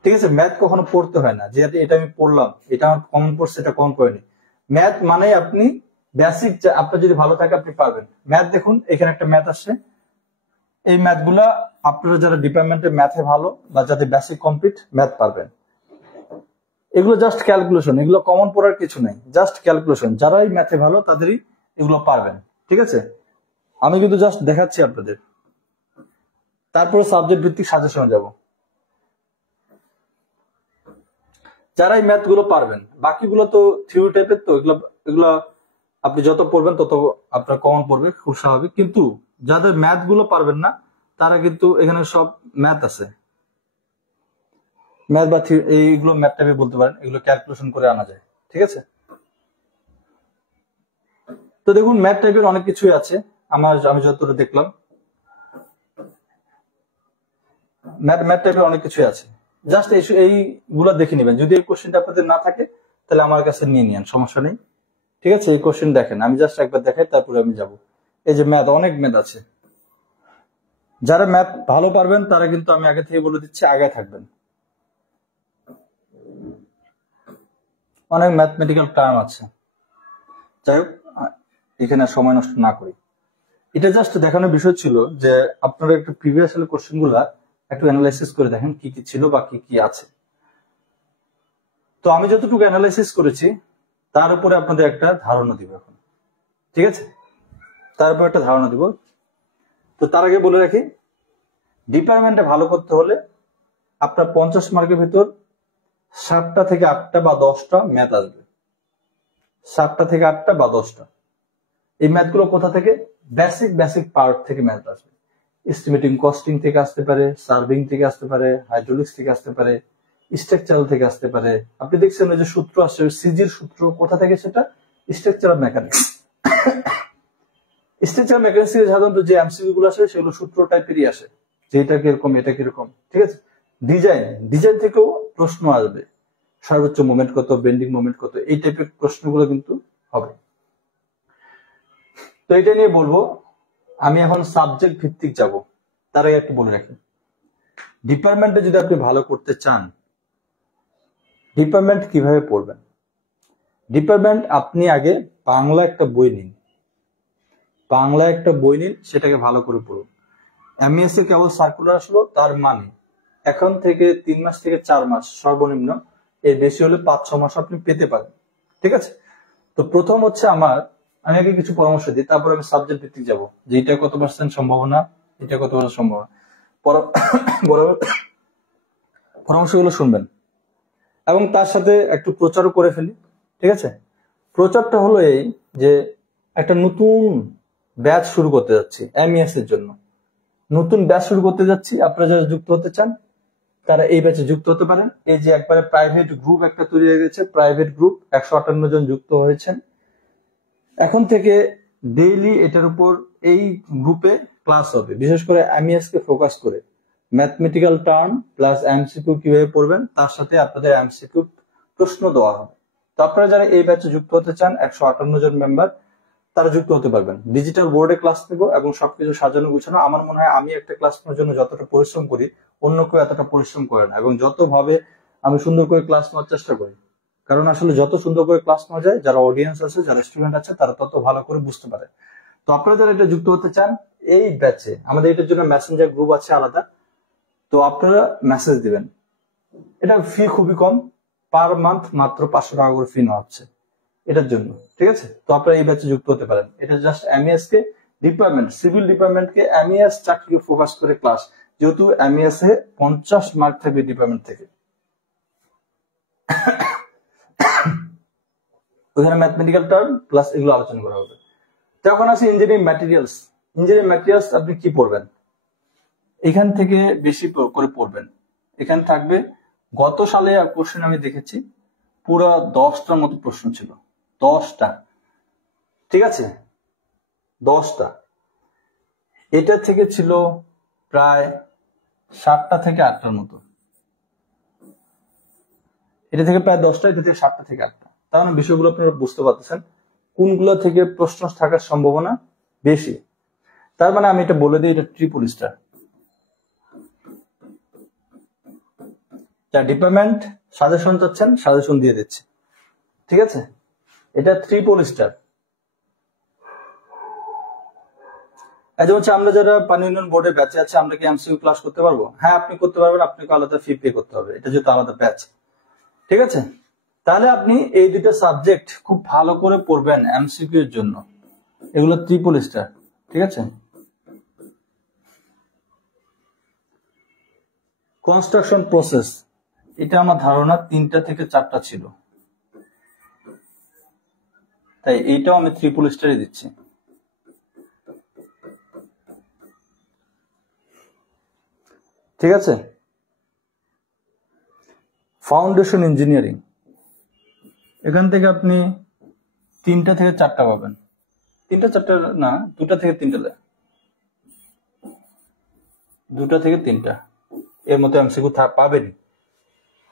ঠিক আছে, ম্যাথ কখনো পড়তে হয় না যে এটা আমি পড়লাম, এটা আমার কমন পড়ছে, এটা কমন পড়েনি। ম্যাথ মানে আপনি বেসিক, আপনার যদি ভালো থাকে আপনি পারবেন ম্যাথ। দেখুন এখানে একটা ম্যাথ আসছে, এই ম্যাথ গুলা আপনারা যারা ডিপার্টমেন্টে ম্যাথে ভালো বা যাদের বেসিক কমপ্লিট ম্যাথ পারবেন, এগুলো জাস্ট ক্যালকুলেশন, এগুলো কমন পড়ার কিছু নেই, জাস্ট ক্যালকুলেশন। যারাই ম্যাথে ভালো তাদেরই এগুলো পারবেন। ঠিক আছে, আমি কিন্তু জাস্ট দেখাচ্ছি আপনাদের, তারপরে সাবজেক্ট ভিত্তিক সাজেশন যাব। যারাই ম্যাথ গুলো পারবেন, বাকিগুলো তো থিওরি টাইপের, তো এগুলো এগুলো আপনি যত পড়বেন তত আপনার কমন পড়বে, খুব স্বাভাবিক। কিন্তু যাদের ম্যাথ গুলো পারবেন না তারা কিন্তু এখানে সব ম্যাথ আছে, ম্যাথ বা এইগুলো ম্যাথ টাইপে বলতে পারেন, এগুলো ক্যালকুলেশন করে আনা যায়। ঠিক আছে, তো দেখুন ম্যাথ টাইপের অনেক কিছুই আছে, আমি যতটা দেখলাম ম্যাথ টাইপের অনেক কিছুই আছে। জাস্ট এইগুলো দেখে নেবেন, যদি এই কোশ্চেনটা আপনাদের না থাকে তাহলে আমার কাছে নিয়ে নিন, সমস্যা নেই। ঠিক আছে, এই কোশ্চেন দেখেন, আমি জাস্ট একবার দেখাই তারপরে আমি যাব। এই যে ম্যাথ, অনেক ম্যাথ আছে। যারা ম্যাথ ভালো পারবেন তারা কিন্তু আমি আগে থেকে বলে দিচ্ছি আগে থাকবেন। অনেক ম্যাথমেটিক্যাল টার্ম আছে। যাই হোক, এখানে সময় নষ্ট না করি, এটা জাস্ট দেখানোর বিষয় ছিল যে আপনারা একটু প্রিভিয়াস কোশ্চেন গুলা একটু অ্যানালাইসিস করে দেখেন কি কি ছিল বা কি কি আছে। তো আমি যতটুকু অ্যানালাইসিস করেছি তার উপরে আপনাদের একটা ধারণা দিব এখন। ঠিক আছে, তার উপর একটা ধারণা দিব। তো তার আগে বলে রাখি, ডিপার্টমেন্টে ভালো করতে হলে আপনার 50 মার্কের ভিতর 7টা থেকে 8টা বা 10টা ম্যাথ আসবে, 7টা থেকে 8টা বা 10টা। এই ম্যাথগুলো কোথা থেকে? বেসিক পার্ট থেকে ম্যাথ আসবে। এস্টিমেটিং কস্টিং থেকে আসতে পারে, সার্ভিং থেকে আসতে পারে, হাইড্রোলিক্স থেকে আসতে পারে, স্ট্রাকচারাল থেকে আসতে পারে। আপনি দেখছেন যে সূত্র আসছে, সিজির সূত্র কোথা থেকে? সেটা স্ট্রাকচারাল মেকানিক্স। স্ট্রাকচারাল মেকানিক্স থেকে সাধারণত যে এমসিকিউ গুলো আসে সেগুলো সূত্র টাইপেরই আসে, যে এটা কিরকম এটা কিরকম। ঠিক আছে, ডিজাইন থেকেও প্রশ্ন আসবে, সর্বোচ্চ মোমেন্ট কত, বেন্ডিং মোমেন্ট কত, এই টাইপের প্রশ্নগুলো কিন্তু হবে। তো এটা নিয়ে বলবো। আমি এখন সাবজেক্ট ভিত্তিক যাব, তার আগে একটু বলে রাখি, ডিপার্টমেন্টে যদি আপনি ভালো করতে চান, ডিপার্টমেন্ট কিভাবে পড়বেন? ডিপার্টমেন্ট আপনি আগে বাংলা একটা বই নিন, সেটাকে ভালো করে পড়ুন। এমএস এ কেবল সার্কুলার আসলো, তার মানে এখন থেকে 3 মাস থেকে 4 মাস সর্বনিম্ন, এর বেশি হলে 5-6 মাস আপনি পেতে পারেন। ঠিক আছে, তো প্রথম হচ্ছে আমি আগে কিছু পরামর্শ দিই, তারপর আমি সাবজেক্ট ভিত্তিক যাবো, যে এটা কত % সম্ভাবনা, এটা কত % সম্ভাবনা। পরামর্শগুলো শুনবেন এবং তার সাথে একটু প্রচারও করে ফেলি। ঠিক আছে, প্রচারটা হলো এই যে একটা নতুন ব্যাচ শুরু করতে যাচ্ছি এমইএস এর জন্য, নতুন ব্যাচ শুরু করতে যাচ্ছি। আপনারা যারা যুক্ত হতে চান তারা এই ব্যাচে যুক্ত হতে পারেন। এই যে একবারে প্রাইভেট গ্রুপ একটা তৈরি হয়ে গেছে, প্রাইভেট গ্রুপ 158 জন যুক্ত হয়েছেন। এখন থেকে ডেইলি এটার উপর এই গ্রুপে ক্লাস হবে, বিশেষ করে এমইএস কে ফোকাস করে ম্যাথমেটিক্যাল টার্ম প্লাস এমসিকিউ কিভাবে পড়বেন, তার সাথে আপনাদের এমসিকিউ প্রশ্ন দেওয়া হবে। তো আপনারা যারা এই ব্যাচে যুক্ত হতে চান, 158 জন মেম্বার, তারা যুক্ত হতে পারবেন। ডিজিটাল বোর্ডে ক্লাস নেব এবং সবকিছু সাজানো গুছানো। আমার মনে হয় আমি একটা ক্লাস নেওয়ার জন্য যতটা পরিশ্রম করি অন্য কেউ এতটা পরিশ্রম করে না, এবং যতভাবে আমি সুন্দর করে ক্লাস নেওয়ার চেষ্টা করি। কারণ আসলে যত সুন্দর করে ক্লাস নেওয়া যায়, যারা অডিয়েন্স আছে, যারা স্টুডেন্ট আছে, তারা তত ভালো করে বুঝতে পারে। তো আপনারা যারা এটা যুক্ত হতে চান এই ব্যাচে, আমাদের এটার জন্য মেসেঞ্জার গ্রুপ আছে আলাদা, তো আপনারা মেসেজ দিবেন। এটা ফি খুবই কম, পার মান্থ মাত্র 500 টাকা করে ফি নেওয়া হচ্ছে এটার জন্য। ঠিক আছে, তো আপনারা এই ব্যাচে যুক্ত হতে পারেন। এটা জাস্ট এমইএস কে ডিপার্টমেন্ট, সিভিল ডিপার্টমেন্টকে এমইএস চাকরিকে ফোকাস করে ক্লাস, যেহেতু এমইএস এ 50 মার্ক থাকবে ডিপার্টমেন্ট থেকে। ওখানে ম্যাথমেটিক্যাল টার্ম প্লাস এগুলো আলোচনা করা হবে। তখন আছে ইঞ্জিনিয়ারিং ম্যাটেরিয়ালস। ইঞ্জিনিয়ারিং ম্যাটেরিয়ালস আপনি কি পড়বেন? এখান থেকে বেশি করে পড়বেন। এখানে থাকবে, গত সালে কোশ্চেন আমি দেখেছি পুরো 10টার মতো প্রশ্ন ছিল, 10টা। ঠিক আছে, 10টা। এটা থেকে ছিল প্রায় 7টা থেকে 8টার মতো, এটা থেকে প্রায় 10টা, এটা থেকে 7টা থেকে 8টা। তার মানে বিষয়গুলো আপনারা বুঝতে পারতেছেন কোনগুলো থেকে প্রশ্ন থাকার সম্ভাবনা বেশি। তার মানে আমি এটা বলে দিই, এটা ট্রিপল স্টার। যা ডিপার্টমেন্ট সাজেশন চাচ্ছেন সাজেশন দিয়ে দিচ্ছে, ঠিক আছে, এটা ট্রিপল স্টার। এটা হচ্ছে আমরা যারা পানি উন্নয়ন বোর্ডে ব্যাচে আছে আমরা কি এমসিকিউ ক্লাস করতে পারবো? হ্যাঁ আপনি করতে পারবেন, আপনাকে আলাদা ফি পে করতে হবে, এটা যেহেতু আলাদা ব্যাচ, ঠিক আছে। তাহলে আপনি এই দুটো সাবজেক্ট খুব ভালো করে পড়বেন এমসিকিউ এর জন্য, এগুলো ট্রিপল স্টার, ঠিক আছে। কনস্ট্রাকশন প্রসেস, এটা আমার ধারণা 3টা থেকে 4টা ছিল, তাই এইটাও আমি ট্রিপল স্টারই দিচ্ছি। ঠিক আছে। ফাউন্ডেশন ইঞ্জিনিয়ারিং, এখান থেকে আপনি 3টা থেকে 4টা পাবেন, 3টা 4টা না, 2টা থেকে 3টা, 2টা থেকে 3টা এর মতো এমসিকিউ পাবেন।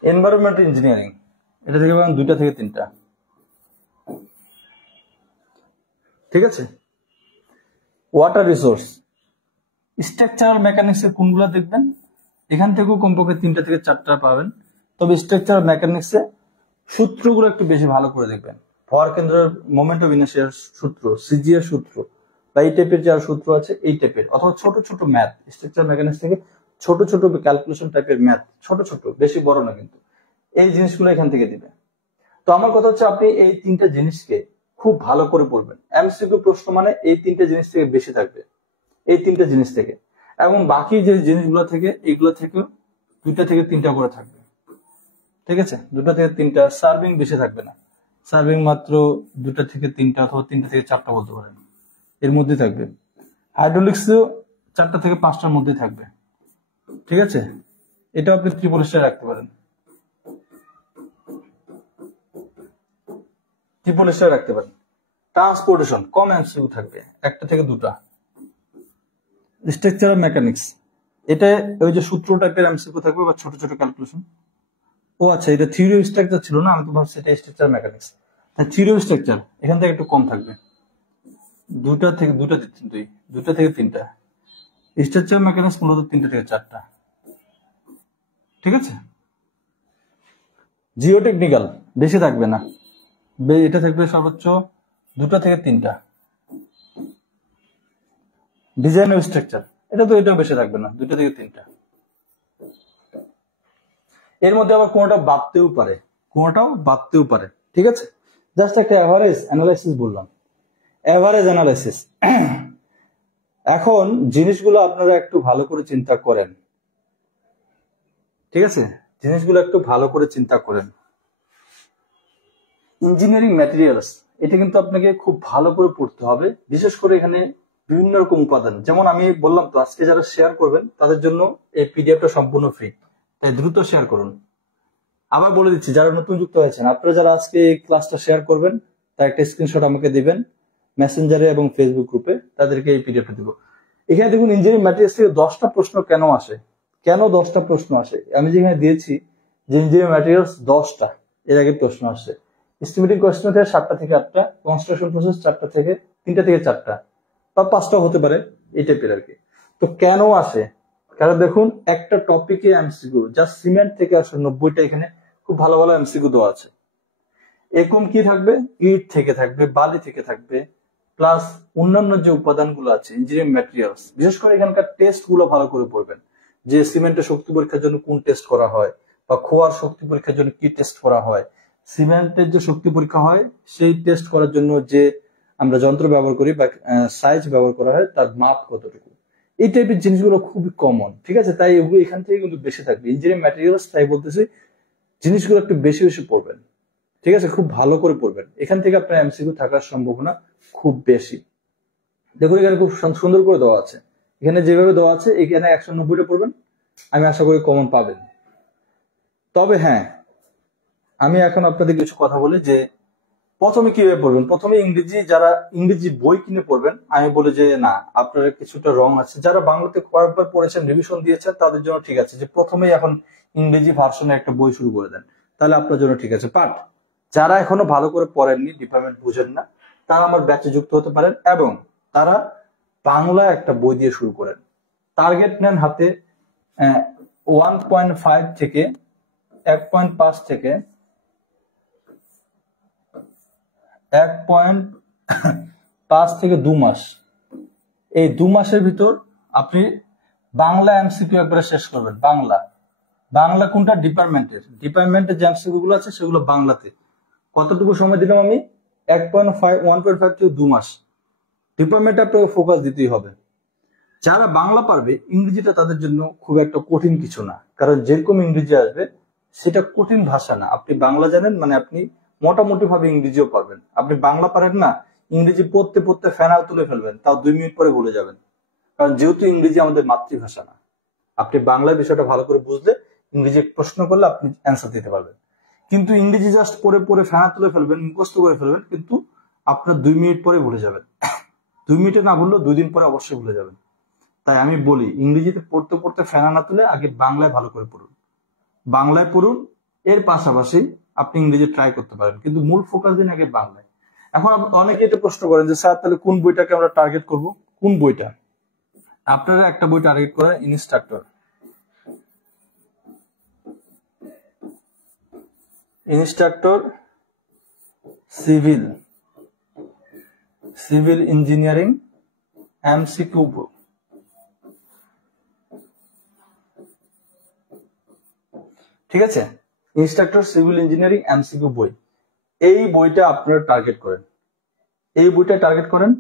এনভায়রনমেন্টাল ইঞ্জিনিয়ারিং, এটা থেকে পাবেন 2টা থেকে 3টা, ঠিক আছে। ওয়াটার রিসোর্স, স্ট্রাকচারাল মেকানিক্স এর কোনগুলো দেখবেন, এখান থেকেও কমপক্ষে 3টা থেকে 4টা পাবেন। তবে স্ট্রাকচারাল মেকানিক্স এ সূত্রগুলো একটু বেশি ভালো করে দেখবেন, ভর কেন্দ্রের মোমেন্ট অফ ইনার্শিয়ার সূত্র, সিজি এর সূত্র, বা এই টাইপের যা সূত্র আছে এই টাইপের, অথবা ছোট ছোট ম্যাথ স্ট্রাকচারাল মেকানিক্স থেকে, ছোট ছোট ক্যালকুলেশন টাইপের ম্যাথ, ছোট ছোট, বেশি বড় না কিন্তু, এই জিনিসগুলো এখান থেকে দিবে। তো আমার কথা হচ্ছে আপনি এই 3টা জিনিসকে খুব ভালো করে পড়বেন। এমসিকিউ প্রশ্ন মানে এই 3টা জিনিস থেকে বেশি থাকবে, এই 3টা জিনিস থেকে, এবং বাকি যে জিনিসগুলো থেকে এগুলো থেকে 2টা থেকে 3টা করে থাকবে, ঠিক আছে। 2টা থেকে 3টা, সার্ভিং বেশি থাকবে না, সার্ভিং মাত্র 2টা থেকে 3টা অথবা 3টা থেকে 4টা বলতে পারেন, এর মধ্যে থাকবে। হাইড্রোলিক্সও 4টা থেকে 5টার মধ্যে থাকবে, ঠিক আছে। এটা আপনি ট্রিপল স্টার রাখতে পারেন, ট্রিপল স্টার রাখতে পারেন। ট্রান্সপোর্টেশন কম এমসিকিউ থাকবে, 1টা থেকে 2টা। স্ট্রাকচারাল মেকানিক্স, এটা ওই যে সূত্র টাইপের এমসিকিউ থাকবে বা ছোট ছোট ক্যালকুলেশন। ও আচ্ছা, এটা থিওরি অফ স্ট্রাকচার ছিল না, আমি তো ভাবছি এটা structural mechanics. Theory of structure এখান থেকে একটু কম থাকবে, 2টা থেকে 3টা। স্ট্রাকচারাল মেকানিক্স মূলত 3টা থেকে 4টা, ঠিক আছে। জিওটেকনিক্যাল বেশি থাকবে না, এটা থাকবে সর্বোচ্চ 2টা থেকে 3টা। ডিজাইন অফ স্ট্রাকচার, এটাও বেশি থাকবে না, 2টা থেকে 3টা। এর মধ্যে আবার কোনোটাও বাদতেও পারে, ঠিক আছে। জাস্ট একটা অ্যাভারেজ অ্যানালাইসিস বললাম, অ্যাভারেজ অ্যানালাইসিস। এখন জিনিসগুলো আপনারা একটু ভালো করে চিন্তা করেন, ঠিক আছে, জিনিসগুলো একটু ভালো করে চিন্তা করেন। ইঞ্জিনিয়ারিং ম্যাটেরিয়ালস, এটা কিন্তু আপনাকে খুব ভালো করে পড়তে হবে, বিশেষ করে এখানে বিভিন্ন রকম উপাদান, যেমন আমি বললাম তো আজকে যারা শেয়ার করবেন তাদের জন্য এই পিডিএফটা সম্পূর্ণ ফ্রি, তাই দ্রুত শেয়ার করুন। আবার বলে দিচ্ছি, যারা নতুন যুক্ত হয়েছেন, আপনারা যারা আজকে এই ক্লাসটা শেয়ার করবেন তার একটা স্ক্রিনশট আমাকে দিবেন মেসেঞ্জারে এবং ফেসবুক গ্রুপে, তাদেরকে এই পিডিএফটা দিব। এখানে দেখুন ইঞ্জিনিয়ারিং ম্যাটেরিয়ালস থেকে 10টা প্রশ্ন কেন আসে, 10টা প্রশ্ন আসে, আমি যেখানে দিয়েছি যে ইঞ্জিনিয়ারিং ম্যাটেরিয়ালস 10টা, এর আগে প্রশ্ন আসছে। এস্টিমেটিং কোয়েশ্চেন থেকে 7টা থেকে 8টা, কনস্ট্রাকশন প্রসেস 3টা থেকে 4টা, বা 5টা হতে পারে, এই টাইপের আর কি। তো কেন আসে, কারণ দেখুন একটা টপিকে এমসিকিউ, জাস্ট সিমেন্ট থেকে আসলে 90টা এখানে খুব ভালো ভালো এমসিকিউ দেওয়া আছে। এরকম কি থাকবে, ইট থেকে থাকবে, বালি থেকে থাকবে, প্লাস অন্যান্য যে উপাদানগুলো আছে ইঞ্জিনিয়ারিং ম্যাটেরিয়ালস, বিশেষ করে এখানকার টেস্ট গুলো ভালো করে পড়বেন, যে সিমেন্টের শক্তি পরীক্ষার জন্য কোন টেস্ট করা হয়, বা খোয়ার শক্তি পরীক্ষার জন্য কি টেস্ট করা হয়, সিমেন্টের যে শক্তি পরীক্ষা হয় সেই টেস্ট করার জন্য যে আমরা যন্ত্র ব্যবহার করি বা সাইজ ব্যবহার করা হয় তার মাপ কতটুকু, এই টাইপের জিনিসগুলো খুবই কমন, ঠিক আছে। তাই এগুলো এখান থেকে কিন্তু বেশি থাকবে ইঞ্জিনিয়ারিং ম্যাটেরিয়ালস, তাই বলতেছি জিনিসগুলো একটু বেশি বেশি পড়বেন, ঠিক আছে, খুব ভালো করে পড়বেন, এখান থেকে আপনার এমসিকিউ থাকার সম্ভাবনা খুব বেশি। দেখুন এখানে খুব সুন্দর করে দেওয়া আছে, এখানে যেভাবে দেওয়া আছে এখানে 190টা পড়বেন, আমি আশা করি কমন পাবেন। তবে হ্যাঁ, আমি এখন আপনাদের কিছু কথা বলি যে প্রথমে কিভাবে পড়বেন। প্রথমে যারা ইংরেজি বই কিনে পড়বেন, আমি বলি যে না, আপনারা কিছুটা রং আছে। যারা বাংলাতে কয়েকবার পড়েছেন, রিভিশন দিয়েছেন, তাদের জন্য ঠিক আছে যে প্রথমেই এখন ইংরেজি ভার্সনে একটা বই শুরু করে দেন, তাহলে আপনার জন্য ঠিক আছে। বাট যারা এখনো ভালো করে পড়েননি, ডিপার্টমেন্ট বুঝেন না, তারা আমার ব্যাচে যুক্ত হতে পারেন এবং তারা বাংলা একটা বই দিয়ে শুরু করেন। টার্গেট নেন হাতে 1.5 থেকে 1.5 থেকে 1.5 থেকে 2 মাস। এই 2 মাসের ভিতর আপনি বাংলা এমসিকিউ একবারে শেষ করবেন। বাংলা কোনটা? ডিপার্টমেন্টের যে এমসিকিউ গুলো আছে সেগুলো বাংলাতে। কতটুকু সময় দিলাম আমি? 1.5 থেকে 2 মাস। ডিপার্টমেন্টে আপনাকে ফোকাস দিতেই হবে। যারা বাংলা পারবে, ইংরেজিটা তাদের জন্য খুব একটা কঠিন কিছু না, কারণ যেরকম ইংরেজি আসবে সেটা কঠিন ভাষা না। আপনি বাংলা জানেন মানে আপনি মোটামুটি ভাবে ইংরেজিও পারবেন। আপনি বাংলা পারেন না, ইংরেজি পড়তে পড়তে ফেনা তুলে ফেলবেন, তাও 2 মিনিট পরে ভুলে যাবেন, কারণ যেহেতু ইংরেজি আমাদের মাতৃভাষা না। আপনি বাংলা বিষয়টা ভালো করে বুঝলে ইংরেজি প্রশ্ন করলে আপনি অ্যান্সার দিতে পারবেন। কিন্তু ইংরেজি জাস্ট পড়ে পড়ে ফেনা তুলে ফেলবেন, মুখস্থ করে ফেলবেন, কিন্তু আপনার 2 মিনিট পরে ভুলে যাবেন। 2 মিনিটে না ভুললেও 2 দিন পরে অবশ্যই ভুলে যাবেন। তাই আমি বলি, ইংরেজিতে পড়তে পড়তে ফেনা না তুলে আগে বাংলায় ভালো করে পড়ুন। বাংলায় পড়ুন, এর পাশাপাশি আপনি ইংরেজি ট্রাই করতে পারেন, কিন্তু মূল ফোকাস দিন আগে বাংলায়। এখন অনেকে এটা প্রশ্ন করেন যে স্যার তাহলে কোন বইটাকে আমরা টার্গেট করব? কোন বইটা? আপনারা একটা বই টার্গেট করেন, ইনস্ট্রাক্টর সিভিল ইঞ্জিনিয়ারিং এমসিকিউ বই। ঠিক আছে, ইনস্ট্রাক্টর সিভিল ইঞ্জিনিয়ারিং এমসিকিউ বই, এই বইটা আপনারা টার্গেট করেন,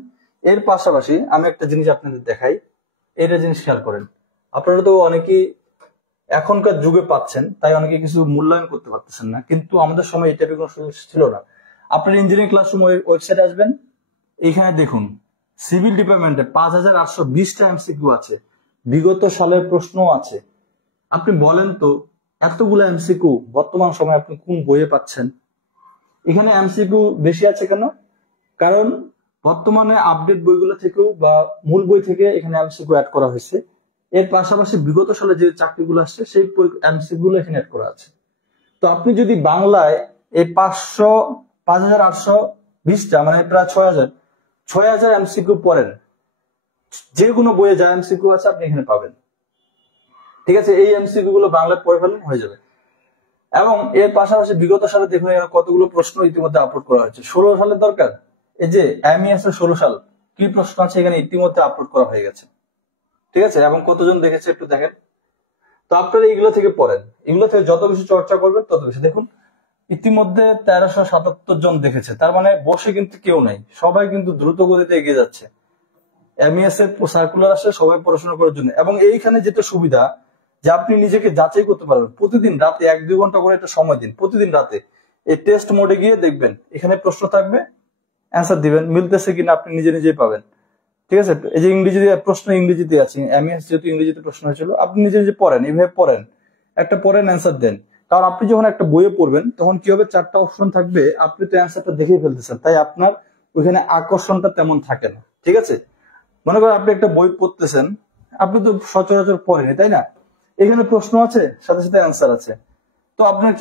এর পাশাপাশি আমি একটা জিনিস আপনাদের দেখাই, এটা জিনিস খেয়াল করেন। আপনারা তো অনেকেই এখনকার যুগে পাচ্ছেন, তাই অনেকে কিছু মূল্যায়ন করতে পারতেছেন না, কিন্তু আমাদের সময় এটা কোনো সুযোগ ছিল না। আপনারা ইঞ্জিনিয়ারিং ক্লাসরুম ওয়েবসাইটে আসবেন, এখানে দেখুন সিভিল ডিপার্টমেন্টে 5820টা এমসিকিউ আছে, বিগত সালের প্রশ্ন আছে। আপনি বলেন তো এতগুলো এমসিকিউ বর্তমান সময় আপনি কোন বইয়ে পাচ্ছেন? এখানে এমসিকিউ বেশি আছে কেন? কারণ বর্তমানে আপডেট বইগুলো থেকেও বা মূল বই থেকে এখানে এমসিকিউ অ্যাড করা হয়েছে। এর পাশাপাশি বিগত সালে যে চাকরিগুলো আসছে সেই এমসিকিউ গুলো এখানে অ্যাড করা আছে। তো আপনি যদি বাংলায় এই 5820টা মানে প্রায় 6000 এমসিকিউ পড়েন, যে কোনো বইয়ে যা এমসিকিউ আছে আপনি এখানে পাবেন। ঠিক আছে, এই এমসিকিউ গুলো বাংলায় পড়ে ফেলেন, হয়ে যাবে। এবং এর পাশাপাশি বিগত সালে দেখুন কতগুলো প্রশ্ন ইতিমধ্যে আপলোড করা হয়েছে। 16 সালের দরকার, এই যে এমইএস এর 16 সাল কি প্রশ্ন আছে এখানে ইতিমধ্যে আপলোড করা হয়ে গেছে। ঠিক আছে, এবং কতজন দেখেছে একটু দেখেন। তো আপনারা এগুলো থেকে পড়েন, এগুলো থেকে যত বেশি চর্চা করবেন তত বেশি। দেখুন ইতিমধ্যে 1377 জন দেখেছে, তার মানে বসে কিন্তু কেউ নাই, সবাই কিন্তু দ্রুত গতিতে এগিয়ে যাচ্ছে। এমইএস এর সার্কুলার আসে সবাই পড়াশোনা করার জন্য, এবং এইখানে যেটা সুবিধা যে আপনি নিজেকে যাচাই করতে পারবেন। প্রতিদিন রাতে 1-2 ঘন্টা করে একটা সময় দিন, প্রতিদিন রাতে এই টেস্ট মোডে গিয়ে দেখবেন, এখানে প্রশ্ন থাকবে, অ্যান্সার দিবেন, মিলতেছে কিনা আপনি নিজে নিজেই পাবেন। ঠিক আছে, এই যে ইংরেজি প্রশ্ন ইংরেজিতে আছে, এমএস যেহেতু ইংরেজিতে প্রশ্ন হয়েছিল, আপনি নিজে নিজে পড়েন, এইভাবে পড়েন, একটা পড়েন অ্যান্সার দেন। কারণ আপনি যখন একটা বইয়ে পড়বেন তখন কি হবে, 4টা অপশন থাকবে, আপনি তো অ্যান্সারটা দেখেই ফেলতেছেন, তাই আপনার ওইখানে আকর্ষণটা তেমন থাকে না। ঠিক আছে, মনে করেন আপনি একটা বই পড়তেছেন, আপনি তো সচরাচর পড়েনি, তাই না? এখানে প্রশ্ন আছে, সাথে সাথে অ্যান্সার আছে, তো আপনার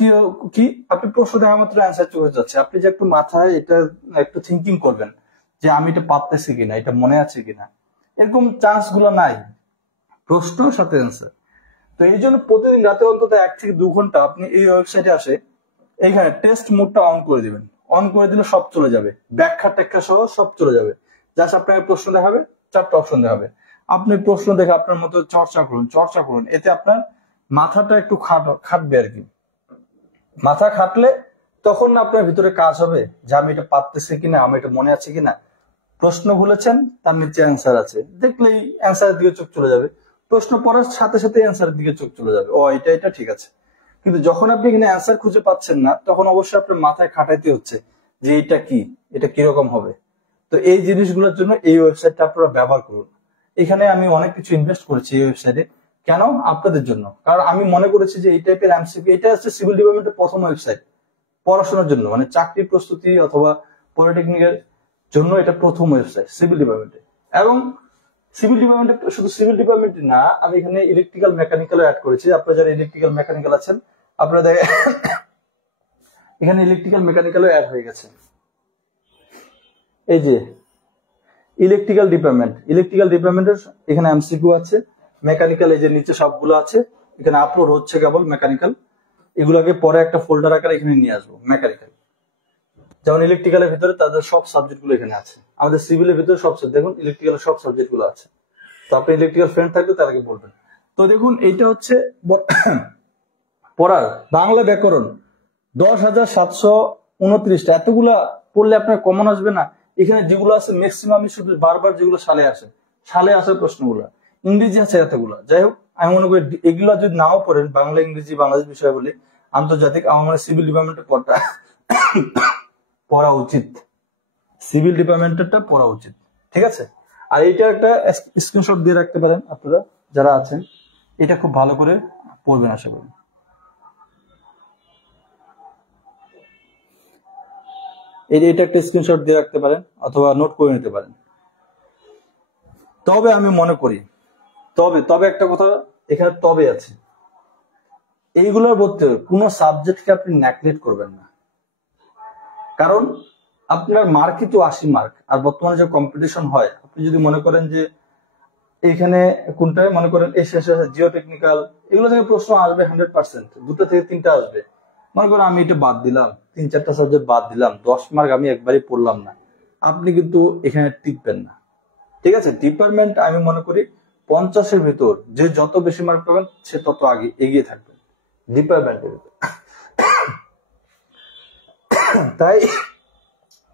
কি আপনি প্রশ্ন দেখা মাত্র অ্যান্সার চলে যাচ্ছে। আপনি যে একটু মাথায় এটা একটু থিঙ্কিং করবেন যে আমি এটা পারতেছি কিনা, এটা মনে আছে কিনা, এরকম চান্স গুলো নাই, প্রশ্ন সাথে অ্যান্সার। তো এই জন্য প্রতিদিন রাতে অন্তত 1 থেকে 2 ঘন্টা আপনি এই ওয়েবসাইটে আসে এইখানে টেস্ট মোডটা অন করে দিবেন। অন করে দিলে সব চলে যাবে, ব্যাখ্যা ট্যাখ্যা সহ সব চলে যাবে। জাস্ট আপনাকে প্রশ্ন দেখাবে, 4টা অপশন দেখাবে, আপনি প্রশ্ন দেখে আপনার মতো চর্চা করুন, এতে আপনার মাথাটা একটু খাটবে আর কি। মাথা খাটলে তখন না আপনার ভিতরে কাজ হবে যে আমি এটা পারতেছি কিনা, আমি এটা মনে আছে কিনা। প্রশ্ন ভুলেছেন, তার নিচে অ্যান্সার আছে, দেখলেই অ্যান্সারের দিকে চোখ চলে যাবে, প্রশ্ন পড়ার সাথে সাথে অ্যান্সারের দিকে চোখ চলে যাবে, ও এটা ঠিক আছে। কিন্তু যখন আপনি এখানে অ্যান্সার খুঁজে পাচ্ছেন না, তখন অবশ্যই আপনার মাথায় খাটাইতে হচ্ছে যে এটা কি, এটা কিরকম হবে। তো এই জিনিসগুলোর জন্য এই ওয়েবসাইটটা আপনারা ব্যবহার করুন। এখানে আমি অনেক কিছু ইনভেস্ট করেছি এই ওয়েবসাইটে, কেন? আপনাদের জন্য। কারণ আমি মনে করেছি যে এই টাইপের এমসিকিউ, এটা হচ্ছে সিভিল ডিপার্টমেন্টের প্রথম ওয়েবসাইট পড়াশোনার জন্য, মানে চাকরির প্রস্তুতি অথবা পলিটেকনিকের জন্য এটা প্রথম ওয়েবসাইট সিভিল ডিপার্টমেন্টে। এবং সিভিল ডিপার্টমেন্টে শুধু সিভিল ডিপার্টমেন্টে না, আমি এখানে ইলেকট্রিক্যাল মেকানিক্যাল অ্যাড করেছি। আপনারা যারা ইলেকট্রিক্যাল মেকানিক্যাল আছেন, আপনারা এখানে ইলেকট্রিক্যাল মেকানিক্যালও অ্যাড হয়ে গেছে। এই যে ইলেকট্রিক্যাল ডিপার্টমেন্টের এখানে এমসিকিউ আছে, মেকানিক্যাল এই যে নিচে সবগুলো আছে, এখানে আপলোড হচ্ছে কেবল মেকানিক্যাল, এগুলোকে পরে একটা ফোল্ডার আকারে এখানে নিয়ে আসবো মেকানিক্যাল। যেমন ইলেকট্রিক্যালের ভিতরে তাদের সব সাবজেক্ট গুলো এখানে আছে, আমাদের সিভিলের ভিতরে সব দেখুন ইলেকট্রিক্যালের সব সাবজেক্ট গুলো আছে। তো আপনি ইলেকট্রিক্যাল ফ্রেন্ড থাকলে তাদেরকে বলবেন। তো দেখুন এইটা হচ্ছে পড়ার বাংলা ব্যাকরণ 10,729টা, এতগুলা পড়লে আপনার কমন আসবে না। এখানে যেগুলো আছে ম্যাক্সিমাম শুধু বারবার যেগুলো সালে আসে প্রশ্নগুলো, ইংরেজি আছে এতগুলা। যাই হোক, আমি মনে করি এগুলো যদি নাও পড়েন, বাংলা ইংরেজি বাংলাদেশ বিষয় বলি আন্তর্জাতিক, আমার মনে সিভিল ডিপার্টমেন্টের পড়া উচিত, সিভিল ডিপার্টমেন্টেরটা পড়া উচিত। ঠিক আছে, আর এইটা একটা স্ক্রিনশট দিয়ে রাখতে পারেন আপনারা যারা আছেন, এটা খুব ভালো করে পড়বেন আশা করি। এটা একটা স্ক্রিনশট দিয়ে রাখতে পারেন অথবা নোট করে নিতে পারেন। তবে আমি মনে করি তবে একটা কথা এখানে তবে আছে, এইগুলোর মধ্যে কোনো সাবজেক্টকে আপনি নেগলেক্ট করবেন না, কারণ আপনার মার্কই তো 80 মার্ক। আর বর্তমানে যে কম্পিটিশন হয়, আপনি যদি মনে করেন যে এইখানে কোনটায় মনে করেন এই শেষে জিও টেকনিক্যাল, এগুলো থেকে প্রশ্ন আসবে 100%, 2টা থেকে 3টা আসবে। মনে করেন আমি এটা বাদ দিলাম, 3-4টা সাবজেক্ট বাদ দিলাম, 10 মার্ক আমি একবারই পড়লাম না, আপনি কিন্তু এখানে টিকবেন না। ঠিক আছে, ডিপার্টমেন্ট আমি মনে করি 50-এর ভিতর যে যত বেশি মার্ক পাবেন সে তত আগে এগিয়ে থাকবে ডিপার্টমেন্টের ভিতর। তাই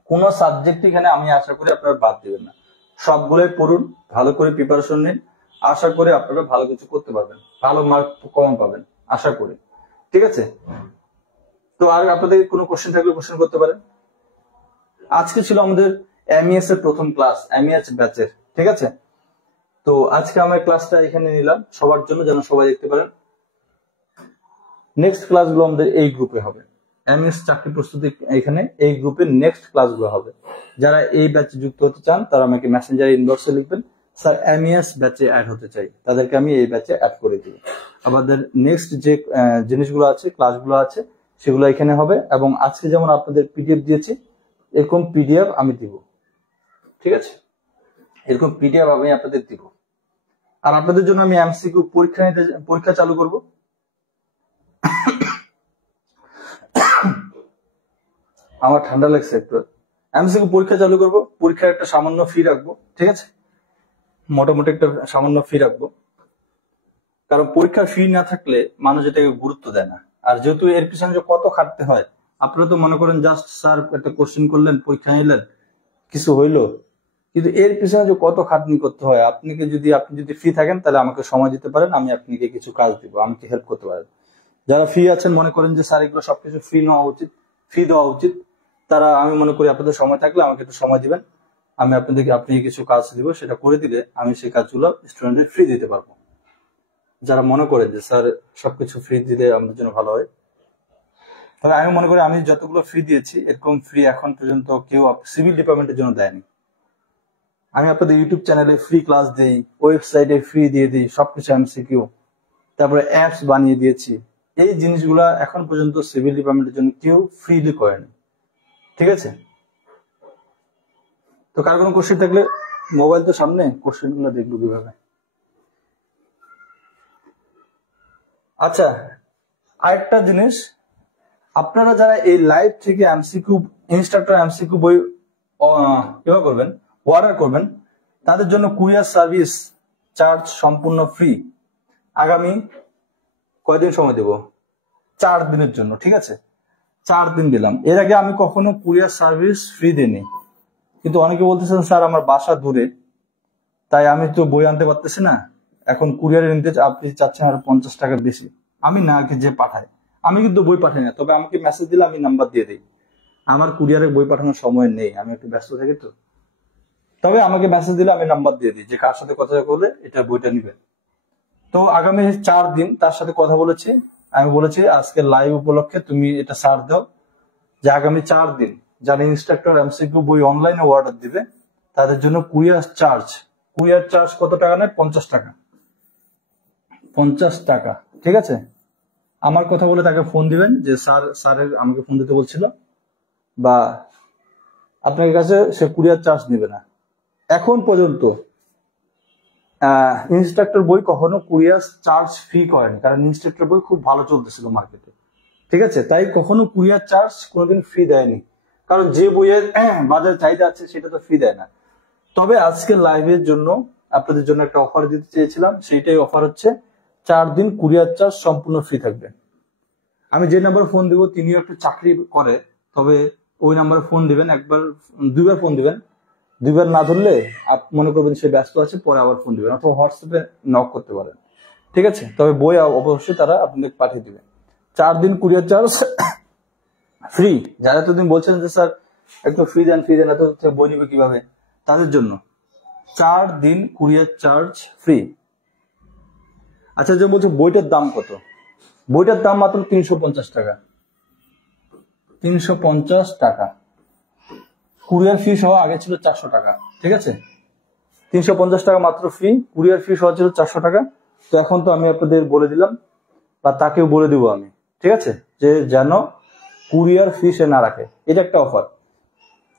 কোন সাবজেক্ট এখানে আমি আশা করি আপনারা বাদ দিবেন না, সবগুলোই পড়ুন, ভালো করে প্রিপারেশন নিন, আশা করি আপনারা ভালো কিছু করতে পারবেন, ভালো মার্ক কম পাবেন আশা করি। ঠিক আছে, তো আর আপনাদের কোনো কোশ্চেন থাকলে কোশ্চেন করতে পারেন। আজকে ছিল আমাদের এমইএস এর প্রথম ক্লাস, এমইএস ব্যাচের। ঠিক আছে, তো আজকে আমার ক্লাসটা এখানে নিলাম সবার জন্য, যেন সবাই দেখতে পারেন। নেক্সট ক্লাসগুলো আমাদের এই গ্রুপে হবে, এমএস চাকরি প্রস্তুতি এখানে এই গ্রুপের নেক্সট ক্লাসগুলো হবে। যারা এই ব্যাচে যুক্ত হতে চান তারা আমাকে মেসেঞ্জারে ইনবক্সে লিখবেন, স্যার এমএস ব্যাচে অ্যাড হতে চাই, তাদেরকে আমি এই ব্যাচে অ্যাড করে দিব। আমাদের নেক্সট যে জিনিসগুলো আছে, ক্লাসগুলো আছে, সেগুলো এখানে হবে। এবং আজকে যেমন আপনাদের পিডিএফ দিয়েছি, এরকম পিডিএফ আমি দিব। ঠিক আছে, এরকম পিডিএফ আমি আপনাদের দিব। আর আপনাদের জন্য আমি এমসিকিউ পরীক্ষা চালু করব। আমার ঠান্ডা লাগছে একটু। এমসিকিউ পরীক্ষা চালু করব, পরীক্ষার একটা সামান্য ফি রাখবো। ঠিক আছে, মোটামুটি একটা সামান্য ফি রাখবো, কারণ পরীক্ষার ফি না থাকলে মানুষ এটাকে গুরুত্ব দেয় না। আর যেহেতু এর পিছনে যে কত খাটতে হয়, আপনারা তো মনে করেন জাস্ট স্যার একটা কোশ্চেন করলেন, পরীক্ষা নিলেন, কিছু হইলো, কিন্তু এর পিছনে যে কত খাটনি করতে হয়। আপনি যদি ফ্রি থাকেন তাহলে আমাকে সময় দিতে পারেন, আমি আপনাকে কিছু কাজ দিব, আমাকে হেল্প করতে পারেন। যারা ফ্রি আছেন, মনে করেন যে স্যার এগুলো সবকিছু ফ্রি দেওয়া উচিত, তারা আমি মনে করি আপনাদের সময় থাকলে আমাকে একটু সময় দিবেন, আমি আপনি কিছু কাজ দিব, সেটা করে দিলে আমি সেই কাজগুলো স্টুডেন্টদের ফ্রি দিতে পারবো। যারা মনে করেন যে স্যার সবকিছু ফ্রি দিলে আমাদের জন্য ভালো হয়, তবে আমি মনে করি আমি যতগুলো ফ্রি দিয়েছি, এরকম ফ্রি এখন পর্যন্ত কেউ সিভিল ডিপার্টমেন্টের জন্য দেয়নি। আমি আপনাদের ইউটিউব চ্যানেলে ফ্রি ক্লাস দিই, ওয়েবসাইটে ফ্রি দিয়ে দিই, সবকিছু এমসিকিউ, তারপরে অ্যাপস বানিয়ে দিয়েছি। এই জিনিসগুলা এখন পর্যন্ত সিভিল ডিপার্টমেন্টের জন্য কেউ ফ্রিলি করেনি। ঠিক আছে, তো কার কোনো কোশ্চেন থাকলে, মোবাইল তো সামনে, কোশ্চেন গুলো দেখবো কিভাবে। আচ্ছা, আরেকটা জিনিস, আপনারা যারা এই লাইভ থেকে এমসিকিউ ইনস্ট্রাক্টর এমসিকিউ বই অর্ডার করবেন, তাদের জন্য কুরিয়ার সার্ভিস চার্জ সম্পূর্ণ ফ্রি। আগামী কয়দিন সময় দেব? 4 দিনের জন্য। ঠিক আছে, 4 দিন দিলাম। এর আগে আমি কখনো কুরিয়ার সার্ভিস ফ্রি দিইনি, কিন্তু অনেকে বলতেছেন স্যার আমার বাসা দূরে, তাই আমি তো বই আনতে পারতেছি না, এখন কুরিয়ারে নিতে আপনি চাচ্ছেন আর 50 টাকা বেশি। আমি না যে পাঠাই, আমি কিন্তু বই পাঠাই না, তবে আমাকে মেসেজ দিলে আমি নাম্বার দিয়ে দিই। আমার কুরিয়ারে বই পাঠানোর সময় নেই, আমি একটু ব্যস্ত থাকি, তো তবে আমাকে মেসেজ দিলে আমি নাম্বার দিয়ে দিই যে কার সাথে কথা বলে এটা বইটা নিবে। তো আগামী 4 দিন তার সাথে কথা বলেছি, আমি বলেছি আজকে লাইভ উপলক্ষে তুমি এটা ছাড় দাও, যে আগামী 4 দিন যারা ইনস্ট্রাক্টর এমসিকিউ বই অনলাইনে অর্ডার দিবে তাদের জন্য কুরিয়ার চার্জ কত টাকা নেয়? 50 টাকা। 50 টাকা। ঠিক আছে, আমার কথা বলে তাকে ফোন দিবেন যে স্যারের আমাকে ফোন দিতে বলছিল, বা আপনার কাছে সে কুরিয়ার চার্জ নেবে না। এখন পর্যন্ত ইনস্ট্রাক্টর বই কখনো কুরিয়ার চার্জ ফ্রি করেনি, কারণ ইনস্ট্রাক্টর বই খুব ভালো চলতেছিল মার্কেটে, ঠিক আছে? তাই কখনো কুরিয়ার চার্জ কোনোদিন ফ্রি দেয়নি, কারণ যে বইয়ের বাজার চাহিদা আছে সেটা তো ফ্রি দেয় না। তবে আজকে লাইভের জন্য আপনাদের জন্য একটা অফার দিতে চেয়েছিলাম, সেইটাই অফার হচ্ছে 4 দিন কুরিয়ার চার্জ সম্পূর্ণ ফ্রি থাকবে। আমি যে নাম্বার ফোন দিব তিনিও একটু চাকরি করে, তবে ওই নাম্বারে ফোন দিবেন, দুইবার ফোন দিবেন, দুইবার না ধরলে মনে করবেন সে ব্যস্ত আছে, পরে আবার ফোন দিবেন, অথবা হোয়াটসঅ্যাপে নক করতে পারেন, ঠিক আছে? তবে বই অবশ্যই তারা আপনাদের পাঠিয়ে দিবে। 4 দিন কুরিয়ার চার্জ ফ্রি। যারা এতদিন বলছেন যে স্যার একটু ফ্রি দেন এত বই নিবে কিভাবে, তাদের জন্য 4 দিন কুরিয়ার চার্জ ফ্রি। আচ্ছা, যে বলছে বইটার দাম কত? বইটার দাম মাত্র 350 টাকা। 350 টাকা কুরিয়ার ফি সহ, আগে ছিল 400 টাকা, ঠিক আছে? 350 টাকা মাত্র ফ্রি, কুরিয়ার ফি সহ ছিল 400 টাকা। তো এখন তো আমি আপনাদের বলে দিলাম, বা তাকেও বলে দিব আমি, ঠিক আছে, যে যেন কুরিয়ার ফি সে না রাখে। এটা একটা অফার।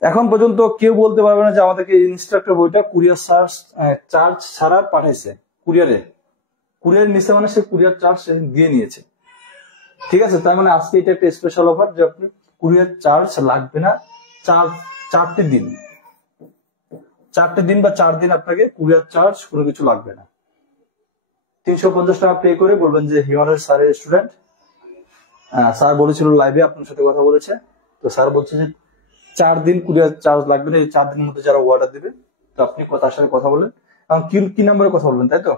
এখন পর্যন্ত কেউ বলতে পারবে না যে আমাদেরকে ইনস্ট্রাক্টর বইটা কুরিয়ার চার্জ ছাড়া পাঠাইছে। কুরিয়ার নিচে মানে সে কুরিয়ার চার্জ দিয়ে নিয়েছে, ঠিক আছে? তার মানে আজকে এটা একটা স্পেশাল অফার যে আপনি কুরিয়ার চার্জ লাগবে না। 4টে দিন বা 4 দিন আপনাকে কুরিয়ার চার্জ কোনো কিছু লাগবে না। 350 টাকা পে করে বলবেন যে হিমালয়ের স্যারের স্টুডেন্ট, স্যার বলেছিল লাইভে আপনার সাথে কথা বলেছে, তো স্যার বলছে যে 4 দিন কুরিয়ার চার্জ লাগবে না। এই 4 দিনের মধ্যে যারা অর্ডার দিবে, তো আপনি তার সাথে কথা বলেন, এবং কি নাম্বারে কথা বলবেন, তাই তো?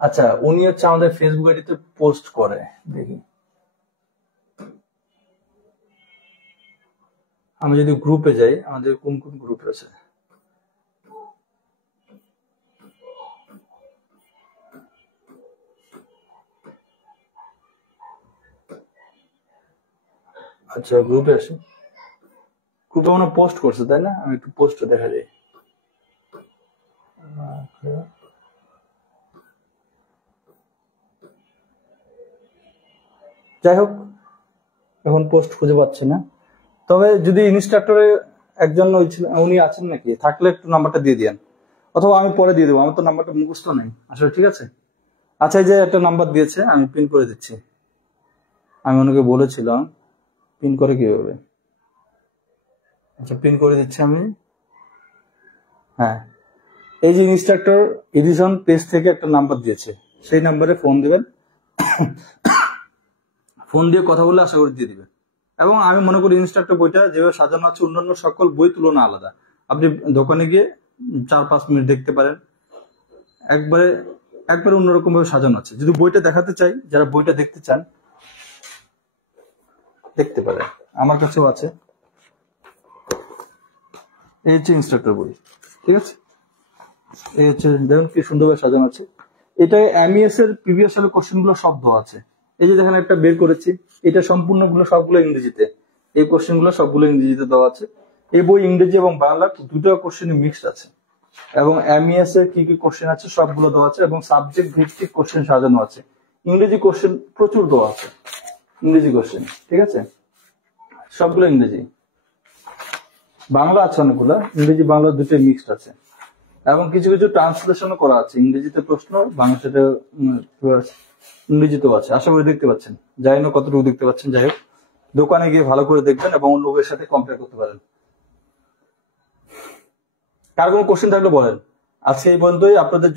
আচ্ছা, উনি হচ্ছে আমাদের ফেসবুক আইডিতে পোস্ট করে, দেখি আমি যদি গ্রুপে যাই, আমাদের কোন কোন গ্রুপ আছে। আচ্ছা, গ্রুপে আসি। গ্রুপে মনে পোস্ট করছে, তাই না? আমি একটু পোস্ট দেখা যাই। যাই হোক, এখন পোস্ট খুঁজে পাচ্ছি না। তবে যদি ইনস্ট্রাক্টরে একজন উনি আছেন নাকি, থাকলে একটু নাম্বারটা দিয়ে দিয়েন, অথবা আমি পরে দিয়ে দেবো, আমার তো নাম্বারটা মুখস্থ নেই আসলে, ঠিক আছে? আচ্ছা, এই যে একটা নাম্বার দিয়েছে, আমি পিন করে দিচ্ছি। আমি ওনাকে বলেছিলাম পিন করে কিভাবে। আচ্ছা, পিন করে দিচ্ছি আমি। হ্যাঁ, এই যে ইনস্ট্রাক্টর এডিশন পেজ থেকে একটা নাম্বার দিয়েছে, সেই নাম্বারে ফোন দিবেন, ফোন দিয়ে কথা বলে আশা করি দিয়ে দিবেন। এবং আমি মনে করি ইনস্ট্রাক্টর বইটা যেভাবে সাজানো আছে অন্যান্য সকল বই তুলনা আলাদা। আপনি দোকানে গিয়ে 4-5 মিনিট দেখতে পারেন, একবারে অন্যরকম ভাবে সাজানো আছে। যদি বইটা দেখাতে চাই, যারা বইটা দেখতে চান দেখতে পারেন, আমার কাছেও আছে। এই হচ্ছে ইনস্ট্রাক্টর বই, ঠিক আছে? এই হচ্ছে, দেখুন কি সুন্দরভাবে সাজানো আছে। এটা এমইএস এর প্রিভিয়াস সালের কোশ্চেন গুলো সব দেওয়া আছে। এই যে দেখেন একটা বের করেছি, এটা সম্পূর্ণগুলো সবগুলো ইংরেজিতে, এই কোশ্চেন গুলো সবগুলো ইংরেজিতে দেওয়া আছে। এই বই ইংরেজি এবং বাংলা দুটো কোশ্চেন মিক্সড আছে, এবং এমইএস এর কি কি কোশ্চেন আছে সবগুলো দেওয়া আছে, এবং সাবজেক্ট ভিত্তিক কোশ্চেন সাজানো আছে। ইংরেজি কোশ্চেন প্রচুর দেওয়া আছে, ইংরেজি কোশ্চেন, ঠিক আছে? সবগুলো ইংরেজি, বাংলা আছে অনেকগুলো, ইংরেজি বাংলা দুটোই মিক্সড আছে, এবং কিছু কিছু ট্রান্সলেশনও করা আছে। ইংরেজিতে প্রশ্ন, বাংলাতে ইংরেজিতেও আছে। আশা করি দেখতে পাচ্ছেন, যাই না কতটুকু দেখতে পাচ্ছেন। যাই হোক, দোকানে গিয়ে ভালো করে দেখবেন এবং অন্য লোকের সাথে কম্পেয়ার করতে পারেন। কার কোনো কোশ্চেন থাকলে বলেন। আজকে এই পর্যন্তই। আপনাদের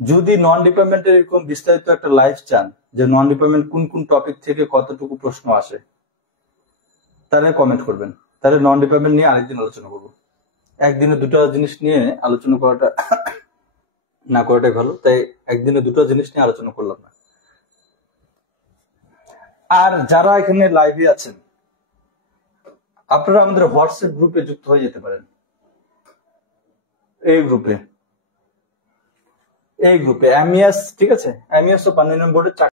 যদি নন ডিপার্টমেন্টের এরকম বিস্তারিত একটা লাইভ চান, যে নন ডিপার্টমেন্ট কোন কোন টপিক থেকে কতটুকু প্রশ্ন আসে, তাহলে কমেন্ট করবেন, তাহলে নন ডিপার্টমেন্ট নিয়ে আরেকদিন আলোচনা করবো। একদিনে দুটো জিনিস নিয়ে আলোচনা করাটা না করাটাই ভালো, তাই একদিনে দুটো জিনিস নিয়ে আলোচনা করলাম না। আর যারা এখানে লাইভে আছেন, আপনারা আমাদের হোয়াটসঅ্যাপ গ্রুপে যুক্ত হয়ে যেতে পারেন। এই গ্রুপে এমইএস, ঠিক আছে? এমইএস ও 5 নম্বর বোর্ডের